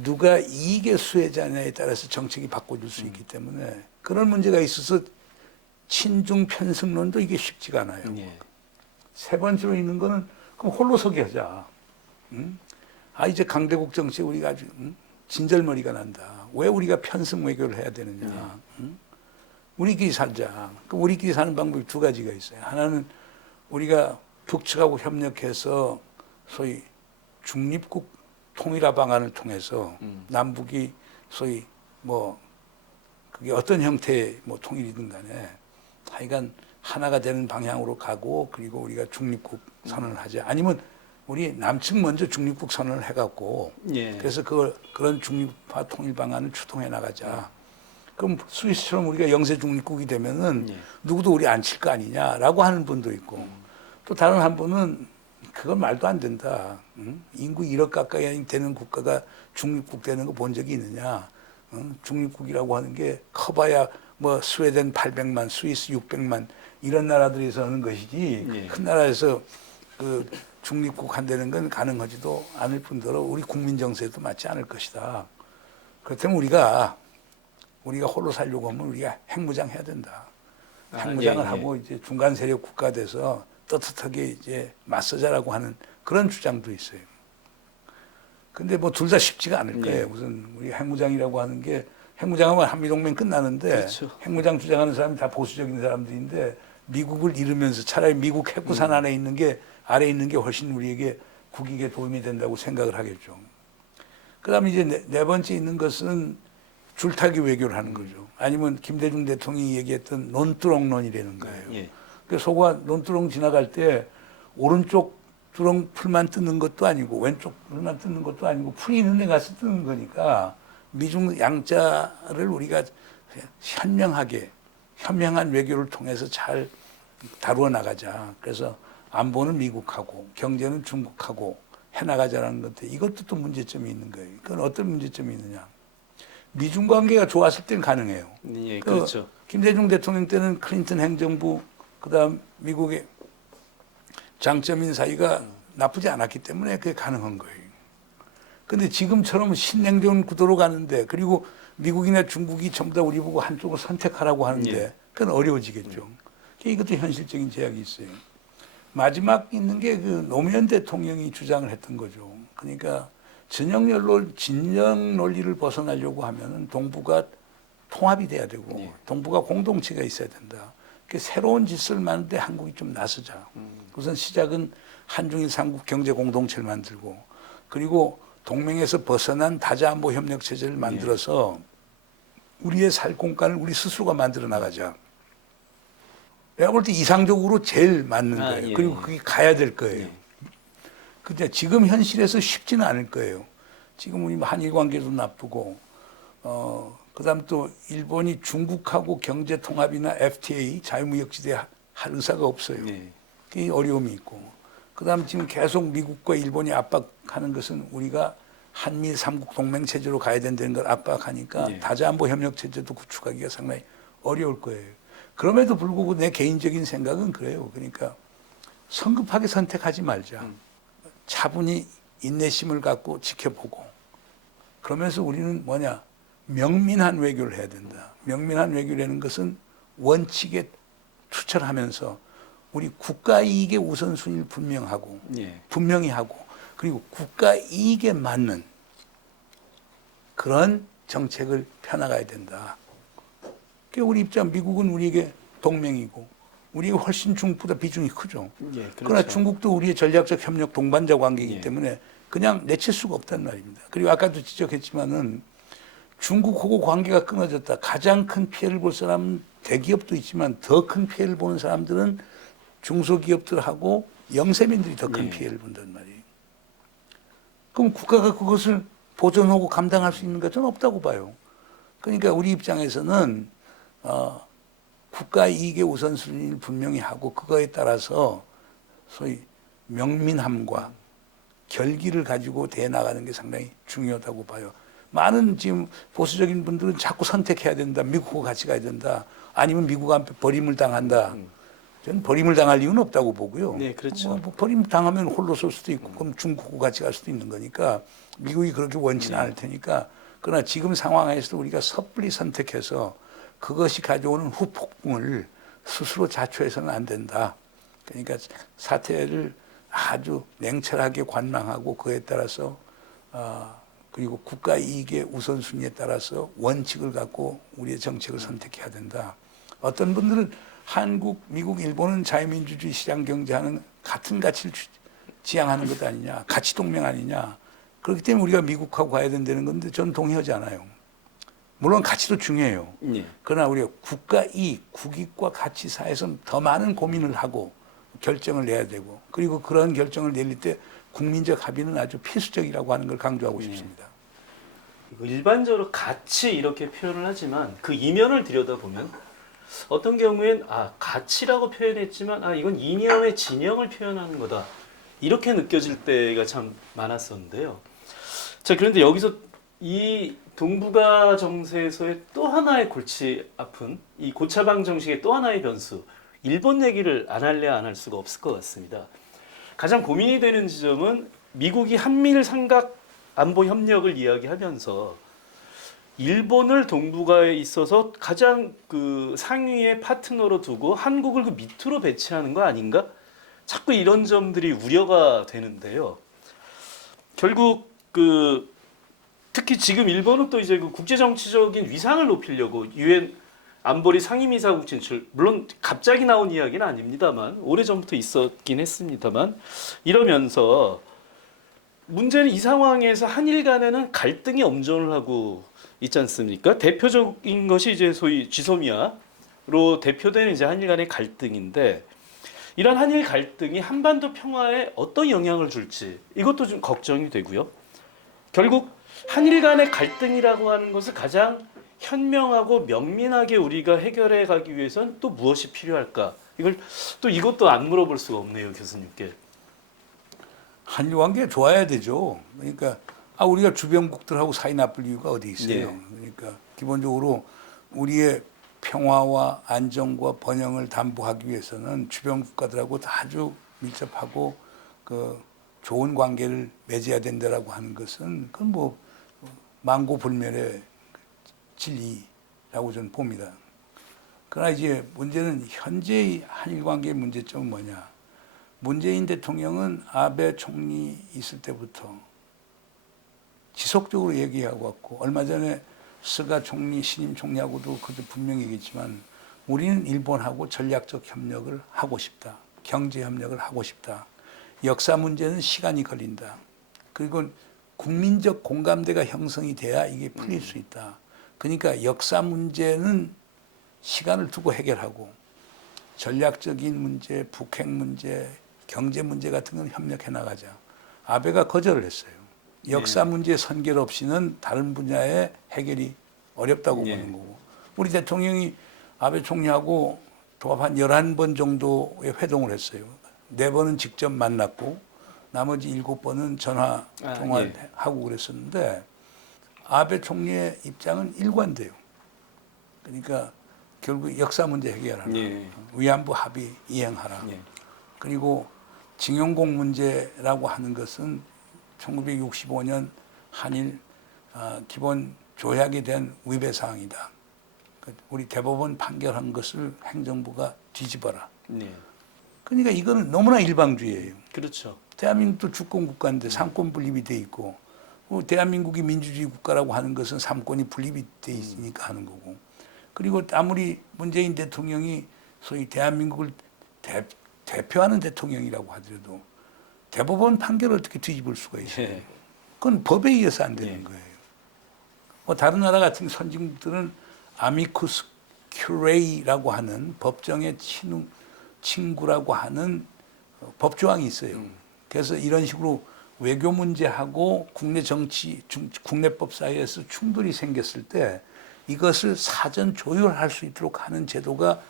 누가 이익의 수혜자냐에 따라서 정책이 바꿔줄 수 있기 때문에 그런 문제가 있어서 친중 편승론도 이게 쉽지가 않아요. 세 번째로 있는 거는 그럼 홀로서기 하자. 이제 강대국 정치에 우리가 아주 진절머리가 난다. 왜 우리가 편승 외교를 해야 되느냐. 우리끼리 살자. 그럼 우리끼리 사는 방법이 두 가지가 있어요. 하나는 우리가 북측하고 협력해서 소위 중립국 통일화 방안을 통해서 남북이 소위 뭐 그게 어떤 형태의 뭐 통일이든 간에 하여간 하나가 되는 방향으로 가고, 그리고 우리가 중립국 선언을 하자. 아니면 우리 남측 먼저 중립국 선언을 해갖고 그래서 그런 중립화 통일 방안을 추동해 나가자. 그럼 스위스처럼 우리가 영세 중립국이 되면은 누구도 우리 안 칠 거 아니냐라고 하는 분도 있고, 또 다른 한 분은 그건 말도 안 된다. 인구 1억 가까이 되는 국가가 중립국 되는 거 본 적이 있느냐. 중립국이라고 하는 게 커봐야 뭐 스웨덴 800만, 스위스 600만 이런 나라들에서 하는 것이지 큰 나라에서 그 중립국 한다는 건 가능하지도 않을 뿐더러 우리 국민 정세도 맞지 않을 것이다. 그렇다면 우리가 홀로 살려고 하면 우리가 핵무장 해야 된다. 핵무장을 하고 이제 중간 세력 국가 돼서 떳떳하게 이제 맞서자라고 하는 그런 주장도 있어요. 근데 뭐 둘 다 쉽지가 않을 거예요. 무슨 우리 핵무장이라고 하는 게, 핵무장하면 한미동맹 끝나는데 그렇죠. 핵무장 주장하는 사람이 다 보수적인 사람들인데 미국을 잃으면서 차라리 미국 핵구산 안에 있는 게 아래에 있는 게 훨씬 우리에게 국익에 도움이 된다고 생각을 하겠죠. 그다음에 이제 네 번째 있는 것은 줄타기 외교를 하는 거죠. 아니면 김대중 대통령이 얘기했던 논두렁론이라는 거예요. 그래서 소가 논두렁 지나갈 때 오른쪽 두렁 풀만 뜯는 것도 아니고 왼쪽 풀만 뜯는 것도 아니고 풀이 있는 데 가서 뜯는 거니까 미중 양자를 우리가 현명한 외교를 통해서 잘 다루어 나가자. 그래서 안보는 미국하고 경제는 중국하고 해나가자라는 건데, 이것도 또 문제점이 있는 거예요. 그건 어떤 문제점이 있느냐. 미중 관계가 좋았을 때는 가능해요. 그렇죠. 김대중 대통령 때는 클린턴 행정부, 그다음 미국의 장점인 사이가 나쁘지 않았기 때문에 그게 가능한 거예요. 근데 지금처럼 신냉전 구도로 가는데, 그리고 미국이나 중국이 전부 다 우리 보고 한쪽을 선택하라고 하는데 그건 어려워지겠죠. 이것도 현실적인 제약이 있어요. 마지막 있는 게 그 노무현 대통령이 주장을 했던 거죠. 그러니까 진영 논리를 벗어나려고 하면은 동북아 통합이 돼야 되고 동북아 공동체가 있어야 된다. 새로운 질서를 만드는데 한국이 좀 나서자. 우선 시작은 한중일 삼국 경제 공동체를 만들고, 그리고 동맹에서 벗어난 다자안보 협력 체제를 만들어서 우리의 살 공간을 우리 스스로가 만들어 나가자. 내가 볼 때 이상적으로 제일 맞는 거예요. 그리고 그게 가야 될 거예요. 근데 지금 현실에서 쉽지는 않을 거예요. 지금 우리 한일 관계도 나쁘고, 그다음 또 일본이 중국하고 경제 통합이나 FTA 자유무역지대 할 의사가 없어요. 그게 어려움이 있고, 그다음 지금 계속 미국과 일본이 압박하는 것은 우리가 한미 삼국 동맹 체제로 가야 된다는 걸 압박하니까 다자안보 협력 체제도 구축하기가 상당히 어려울 거예요. 그럼에도 불구하고 내 개인적인 생각은 그래요. 그러니까 성급하게 선택하지 말자. 차분히 인내심을 갖고 지켜보고 그러면서 우리는 뭐냐 명민한 외교를 해야 된다. 명민한 외교라는 것은 원칙에 투철하면서 우리 국가 이익의 우선순위를 분명하고 예. 분명히 하고 그리고 국가 이익에 맞는 그런 정책을 펴나가야 된다. 그러니까 우리 입장 미국은 우리에게 동맹이고 우리가 훨씬 중국보다 비중이 크죠. 예, 그렇죠. 그러나 중국도 우리의 전략적 협력 동반자 관계이기 예. 때문에 그냥 내칠 수가 없단 말입니다. 그리고 아까도 지적했지만은 중국하고 관계가 끊어졌다. 가장 큰 피해를 볼 사람은 대기업도 있지만 더 큰 피해를 보는 사람들은 중소기업들하고 영세민들이 더 큰 예. 피해를 본단 말이에요. 그럼 국가가 그것을 보존하고 감당할 수 있는 것은 없다고 봐요. 그러니까 우리 입장에서는 국가 이익의 우선순위를 분명히 하고 그거에 따라서 소위 명민함과 결기를 가지고 대 나가는 게 상당히 중요하다고 봐요. 많은 지금 보수적인 분들은 자꾸 선택해야 된다. 미국하고 같이 가야 된다. 아니면 미국한테 버림을 당한다. 저는 버림을 당할 이유는 없다고 보고요. 네, 그렇죠. 뭐 버림 당하면 홀로 설 수도 있고 그럼 중국하고 같이 갈 수도 있는 거니까 미국이 그렇게 원치는 않을 테니까 그러나 지금 상황에서 우리가 섣불리 선택해서 그것이 가져오는 후폭풍을 스스로 자초해서는 안 된다. 그러니까 사태를 아주 냉철하게 관망하고 그에 따라서 그리고 국가 이익의 우선순위에 따라서 원칙을 갖고 우리의 정책을 선택해야 된다. 어떤 분들은 한국, 미국, 일본은 자유민주주의 시장 경제하는 같은 가치를 지향하는 것 아니냐, 가치 동맹 아니냐. 그렇기 때문에 우리가 미국하고 가야 된다는 건데 저는 동의하지 않아요. 물론 가치도 중요해요. 예. 그러나 우리가 국가 이익, 국익과 가치 사이에서 더 많은 고민을 하고 결정을 내야 되고 그리고 그런 결정을 내릴 때 국민적 합의는 아주 필수적이라고 하는 걸 강조하고 싶습니다. 일반적으로 가치 이렇게 표현을 하지만 그 이면을 들여다보면 어떤 경우엔 가치라고 표현했지만 이건 이념의 진영을 표현하는 거다 이렇게 느껴질 때가 참 많았었는데요. 자, 그런데 여기서 이 동북아 정세에서의 또 하나의 골치 아픈 이 고차방 정식의 또 하나의 변수 일본 얘기를 안 할래야 안 할 수가 없을 것 같습니다. 가장 고민이 되는 지점은 미국이 한미일 삼각 안보 협력을 이야기하면서 일본을 동북아에 있어서 가장 그 상위의 파트너로 두고 한국을 그 밑으로 배치하는 거 아닌가? 자꾸 이런 점들이 우려가 되는데요. 결국 특히 지금 일본은 또 이제 그 국제 정치적인 위상을 높이려고 유엔 안보리 상임이사국 진출, 물론 갑자기 나온 이야기는 아닙니다만 오래전부터 있었긴 했습니다만 이러면서 문제는 이 상황에서 한일 간에는 갈등이 엄존을 하고 있지 않습니까? 대표적인 것이 이제 소위 지소미아로 대표되는 이제 한일 간의 갈등인데 이런 한일 갈등이 한반도 평화에 어떤 영향을 줄지 이것도 좀 걱정이 되고요. 결국 한일 간의 갈등이라고 하는 것을 가장 현명하고 명민하게 우리가 해결해 가기 위해서는 또 무엇이 필요할까? 이것도 안 물어볼 수가 없네요, 교수님께. 한일 관계 좋아야 되죠. 그러니까 우리가 주변국들하고 사이 나쁠 이유가 어디 있어요. 네. 그러니까 기본적으로 우리의 평화와 안정과 번영을 담보하기 위해서는 주변 국가들하고 아주 밀접하고 그 좋은 관계를 맺어야 된다라고 하는 것은 그건 뭐 만고불멸의 진리라고 저는 봅니다. 그러나 이제 문제는 현재의 한일 관계의 문제점은 뭐냐? 문재인 대통령은 아베 총리 있을 때부터 지속적으로 얘기하고 왔고 얼마 전에 스가 총리, 신임 총리하고도 그도 분명히 얘기했지만 우리는 일본하고 전략적 협력을 하고 싶다. 경제 협력을 하고 싶다. 역사 문제는 시간이 걸린다. 그리고 국민적 공감대가 형성이 돼야 이게 풀릴 수 있다. 그러니까 역사 문제는 시간을 두고 해결하고 전략적인 문제, 북핵 문제, 경제 문제 같은 건 협력해 나가자. 아베가 거절을 했어요. 역사 문제 선결 없이는 다른 분야의 해결이 어렵다고 보는 거고. 우리 대통령이 아베 총리하고 도합 한 11번 정도의 회동을 했어요. 4번은 직접 만났고 나머지 7번은 전화 통화를 하고 그랬었는데 아베 총리의 입장은 일관돼요. 그러니까 결국 역사 문제 해결하라. 예. 위안부 합의 이행하라. 예. 그리고 징용공 문제라고 하는 것은 1965년 한일 기본 조약에 대한 위배 사항이다. 우리 대법원 판결한 것을 행정부가 뒤집어라. 예. 그러니까 이거는 너무나 일방주의예요. 그렇죠. 대한민국도 주권 국가인데 삼권 분립이 돼 있고 대한민국이 민주주의 국가라고 하는 것은 삼권이 분립이 돼 있으니까 하는 거고 그리고 아무리 문재인 대통령이 소위 대한민국을 대표하는 대통령이라고 하더라도 대법원 판결을 어떻게 뒤집을 수가 있어요. 예. 그건 법에 의해서 안 되는 예. 거예요. 뭐 다른 나라 같은 선진국들은 아미쿠스 큐레이라고 하는 법정의 친구라고 하는 법조항이 있어요. 그래서 이런 식으로 외교 문제하고 국내 정치, 국내법 사이에서 충돌이 생겼을 때 이것을 사전 조율할 수 있도록 하는 제도가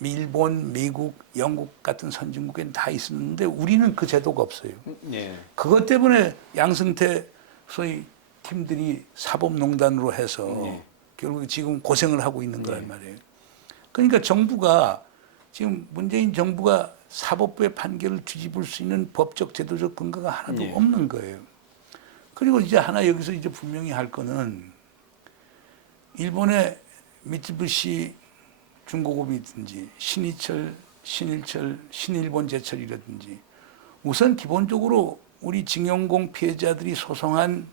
일본, 미국, 영국 같은 선진국에는 다 있었는데 우리는 그 제도가 없어요. 예. 그것 때문에 양승태 소위 팀들이 사법농단으로 해서 예. 결국 지금 고생을 하고 있는 거란 말이에요. 그러니까 정부가 지금 문재인 정부가 사법부의 판결을 뒤집을 수 있는 법적 제도적 근거가 하나도 예. 없는 거예요. 그리고 이제 하나 여기서 이제 분명히 할 거는 일본의 미쯔부시 중공업이든지 신일철, 신일본제철이라든지 우선 기본적으로 우리 징용공 피해자들이 소송한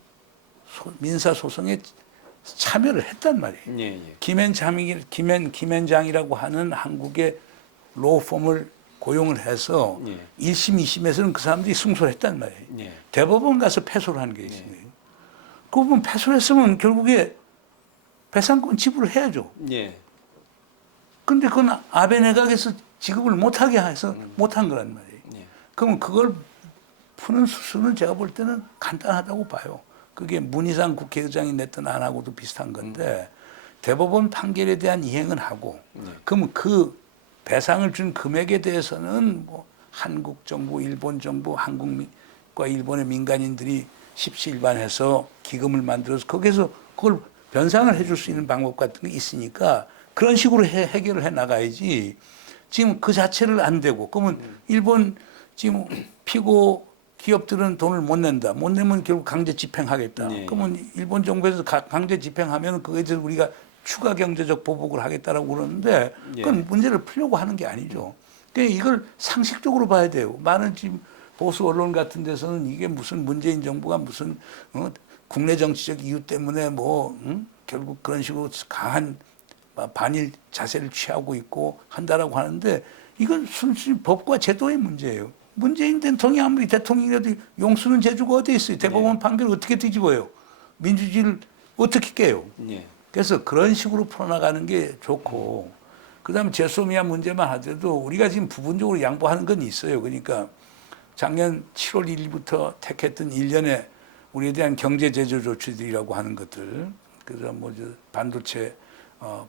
민사소송에 참여를 했단 말이에요. 예. 예. 김현장이라고 하는 한국의 로펌을 고용을 해서 예. 1심, 2심에서는 그 사람들이 승소를 했단 말이에요. 예. 대법원 가서 패소를 한 게 있어요. 그 부분 패소를 했으면 결국에 배상권 지불을 해야죠. 예. 근데 그건 아베 내각에서 지급을 못하게 해서 못한 거란 말이에요. 예. 그러면 그걸 푸는 수순은 제가 볼 때는 간단하다고 봐요. 그게 문희상 국회의장이 냈던 안하고도 비슷한 건데 대법원 판결에 대한 이행은 하고 그러면 그 배상을 준 금액에 대해서는 뭐 한국 정부, 일본 정부, 한국과 일본의 민간인들이 십시일반해서 기금을 만들어서 거기서 그걸 변상을 해줄 수 있는 방법 같은 게 있으니까 그런 식으로 해결을 해 나가야지 지금 그 자체를 안 되고 그러면 일본 지금 피고 기업들은 돈을 못 낸다. 못 내면 결국 강제 집행하겠다. 네. 그러면 일본 정부에서 강제 집행하면 그거에 대해서 우리가 추가 경제적 보복을 하겠다라고 그러는데 그건 문제를 풀려고 하는 게 아니죠. 그러니까 이걸 상식적으로 봐야 돼요. 많은 지금 보수 언론 같은 데서는 이게 무슨 문재인 정부가 무슨 국내 정치적 이유 때문에 결국 그런 식으로 강한 반일 자세를 취하고 있고 한다라고 하는데 이건 순수히 법과 제도의 문제예요. 문재인 대통령이 아무리 대통령이라도 용수는 재주가 어디 있어요? 대법원 판결을 어떻게 뒤집어요? 민주주의를 어떻게 깨요? 예. 그래서 그런 식으로 풀어나가는 게 좋고 그다음에 제소미아 문제만 하더라도 우리가 지금 부분적으로 양보하는 건 있어요. 그러니까 작년 7월 1일부터 택했던 일련의 우리에 대한 경제 제조 조치들이라고 하는 것들 그래서 반도체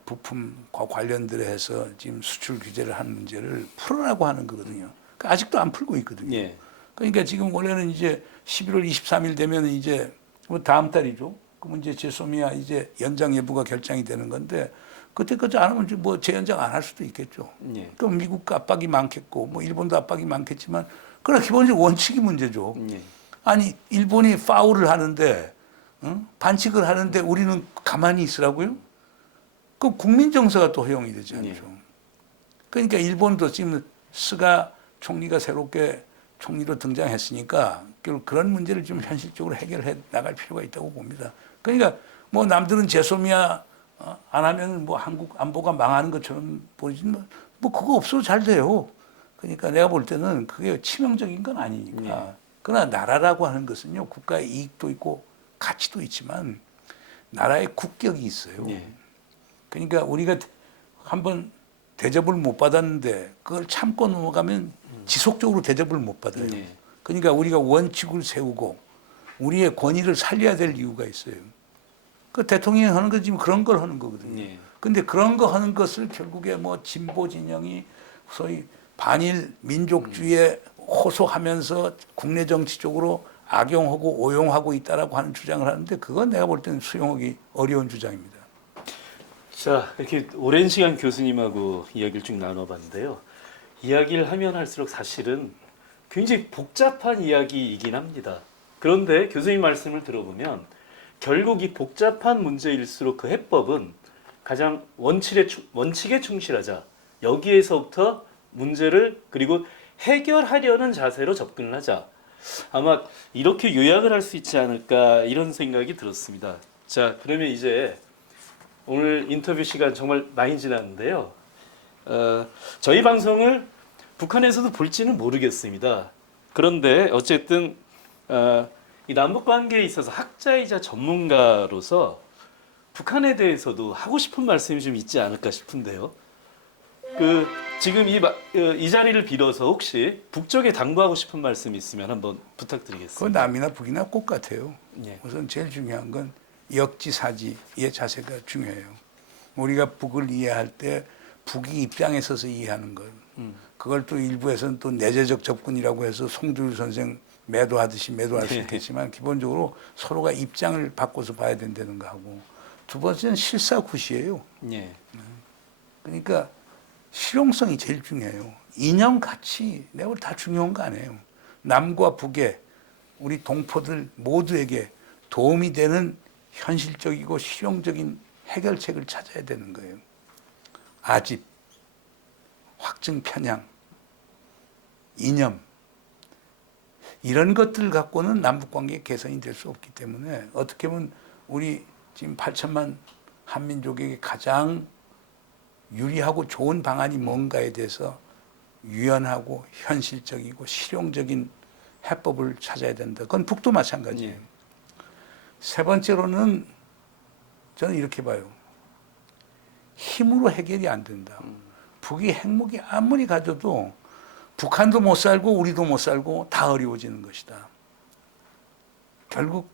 부품과 관련들에 해서 지금 수출 규제를 하는 문제를 풀어라고 하는 거거든요. 그러니까 아직도 안 풀고 있거든요. 예. 그러니까 지금 원래는 이제 11월 23일 되면 이제 다음 달이죠. 그러면 이제 제소미아 이제 연장 여부가 결정이 되는 건데 그때까지 안 하면 뭐 재연장 안 할 수도 있겠죠. 예. 그럼 미국 압박이 많겠고 뭐 일본도 압박이 많겠지만 그러나 기본적으로 원칙이 문제죠. 예. 아니 일본이 파울을 하는데 반칙을 하는데 우리는 가만히 있으라고요? 그 국민 정서가 또 허용이 되지 않죠. 예. 그러니까 일본도 지금 스가 총리가 새롭게 총리로 등장했으니까 결국 그런 문제를 좀 현실적으로 해결해 나갈 필요가 있다고 봅니다. 그러니까 뭐 남들은 제소미아 안 하면 뭐 한국 안보가 망하는 것처럼 보이지만 뭐 그거 없어도 잘 돼요. 그러니까 내가 볼 때는 그게 치명적인 건 아니니까. 예. 그러나 나라라고 하는 것은요 국가의 이익도 있고 가치도 있지만 나라의 국격이 있어요. 예. 그러니까 우리가 한번 대접을 못 받았는데 그걸 참고 넘어가면 지속적으로 대접을 못 받아요. 예. 그러니까 우리가 원칙을 세우고 우리의 권위를 살려야 될 이유가 있어요. 그 대통령이 하는 거 지금 그런 걸 하는 거거든요. 예. 근데 그런 거 하는 것을 결국에 뭐 진보 진영이 소위 반일 민족주의에 호소하면서 국내 정치적으로 악용하고 오용하고 있다라고 하는 주장을 하는데 그건 내가 볼 때는 수용하기 어려운 주장입니다. 자, 이렇게 오랜 시간 교수님하고 이야기를 쭉 나눠봤는데요. 이야기를 하면 할수록 사실은 굉장히 복잡한 이야기이긴 합니다. 그런데 교수님 말씀을 들어보면 결국 이 복잡한 문제일수록 그 해법은 가장 원칙에 충실하자. 여기에서부터 문제를 그리고 해결하려는 자세로 접근을 하자. 아마 이렇게 요약을 할 수 있지 않을까 이런 생각이 들었습니다. 자, 그러면 이제 오늘 인터뷰 시간 정말 많이 지났는데요. 저희 방송을 북한에서도 볼지는 모르겠습니다. 그런데 어쨌든 이 남북 관계에 있어서 학자이자 전문가로서 북한에 대해서도 하고 싶은 말씀이 좀 있지 않을까 싶은데요. 지금 이 자리를 빌어서 혹시 북쪽에 당부하고 싶은 말씀이 있으면 한번 그 부탁드리겠습니다. 남이나 북이나 똑같아요. 예. 우선 제일 중요한 건 역지사지의 자세가 중요해요. 우리가 북을 이해할 때 북이 입장에 서서 이해하는 것. 그걸 또 일부에서는 또 내재적 접근이라고 해서 송두율 선생 매도하듯이 매도할 수 네. 있겠지만 기본적으로 서로가 입장을 바꿔서 봐야 된다는 거 하고 두 번째는 실사구시예요. 예. 그러니까 실용성이 제일 중요해요. 이념 가치 내가 다 중요한 거 아니에요. 남과 북의 우리 동포들 모두에게 도움이 되는 현실적이고 실용적인 해결책을 찾아야 되는 거예요. 아집, 확증 편향, 이념 이런 것들 갖고는 남북관계 개선이 될 수 없기 때문에 어떻게 보면 우리 지금 8천만 한민족에게 가장 유리하고 좋은 방안이 뭔가에 대해서 유연하고 현실적이고 실용적인 해법을 찾아야 된다. 그건 북도 마찬가지예요. 예. 세 번째로는 저는 이렇게 봐요. 힘으로 해결이 안 된다. 북이 핵무기 아무리 가져도 북한도 못 살고 우리도 못 살고 다 어려워지는 것이다. 결국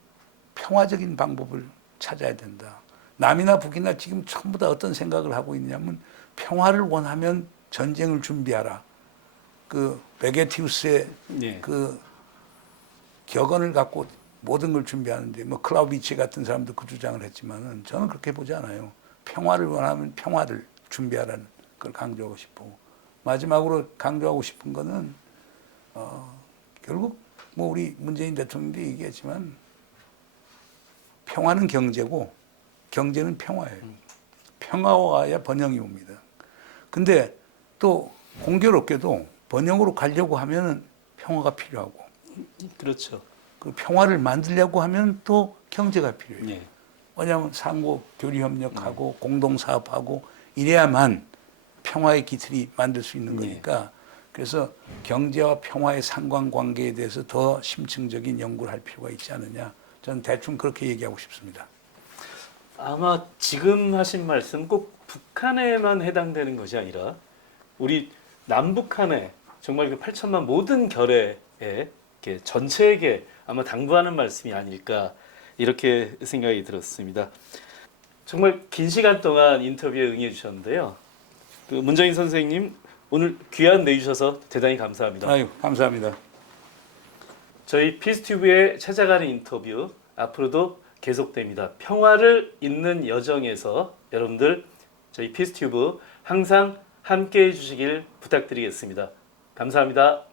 평화적인 방법을 찾아야 된다. 남이나 북이나 지금 전부 다 어떤 생각을 하고 있냐면 평화를 원하면 전쟁을 준비하라. 그 베게티우스의 예. 그 격언을 갖고 모든 걸 준비하는데 뭐 클라우비치 같은 사람도 그 주장을 했지만은 저는 그렇게 보지 않아요. 평화를 원하면 평화를 준비하라는 걸 강조하고 싶고 마지막으로 강조하고 싶은 거는 결국 뭐 우리 문재인 대통령도 얘기했지만 평화는 경제고 경제는 평화예요. 평화와 가야 번영이 옵니다. 근데 또 공교롭게도 번영으로 가려고 하면 평화가 필요하고 그렇죠. 그 평화를 만들려고 하면 또 경제가 필요해요. 예. 왜냐하면 상호 교류 협력하고 공동 사업하고 이래야만 평화의 기틀이 만들 수 있는 거니까 그래서 경제와 평화의 상관관계에 대해서 더 심층적인 연구를 할 필요가 있지 않느냐. 저는 대충 그렇게 얘기하고 싶습니다. 아마 지금 하신 말씀 꼭 북한에만 해당되는 것이 아니라 우리 남북한에 정말 그 8천만 모든 결의에 이렇게 전체에게 아마 당부하는 말씀이 아닐까 이렇게 생각이 들었습니다. 정말 긴 시간 동안 인터뷰에 응해 주셨는데요. 그 문정인 선생님 오늘 귀한 내주셔서 대단히 감사합니다. 아유, 감사합니다. 저희 피스튜브에 찾아가는 인터뷰 앞으로도 계속됩니다. 평화를 잇는 여정에서 여러분들 저희 피스튜브 항상 함께해 주시길 부탁드리겠습니다. 감사합니다.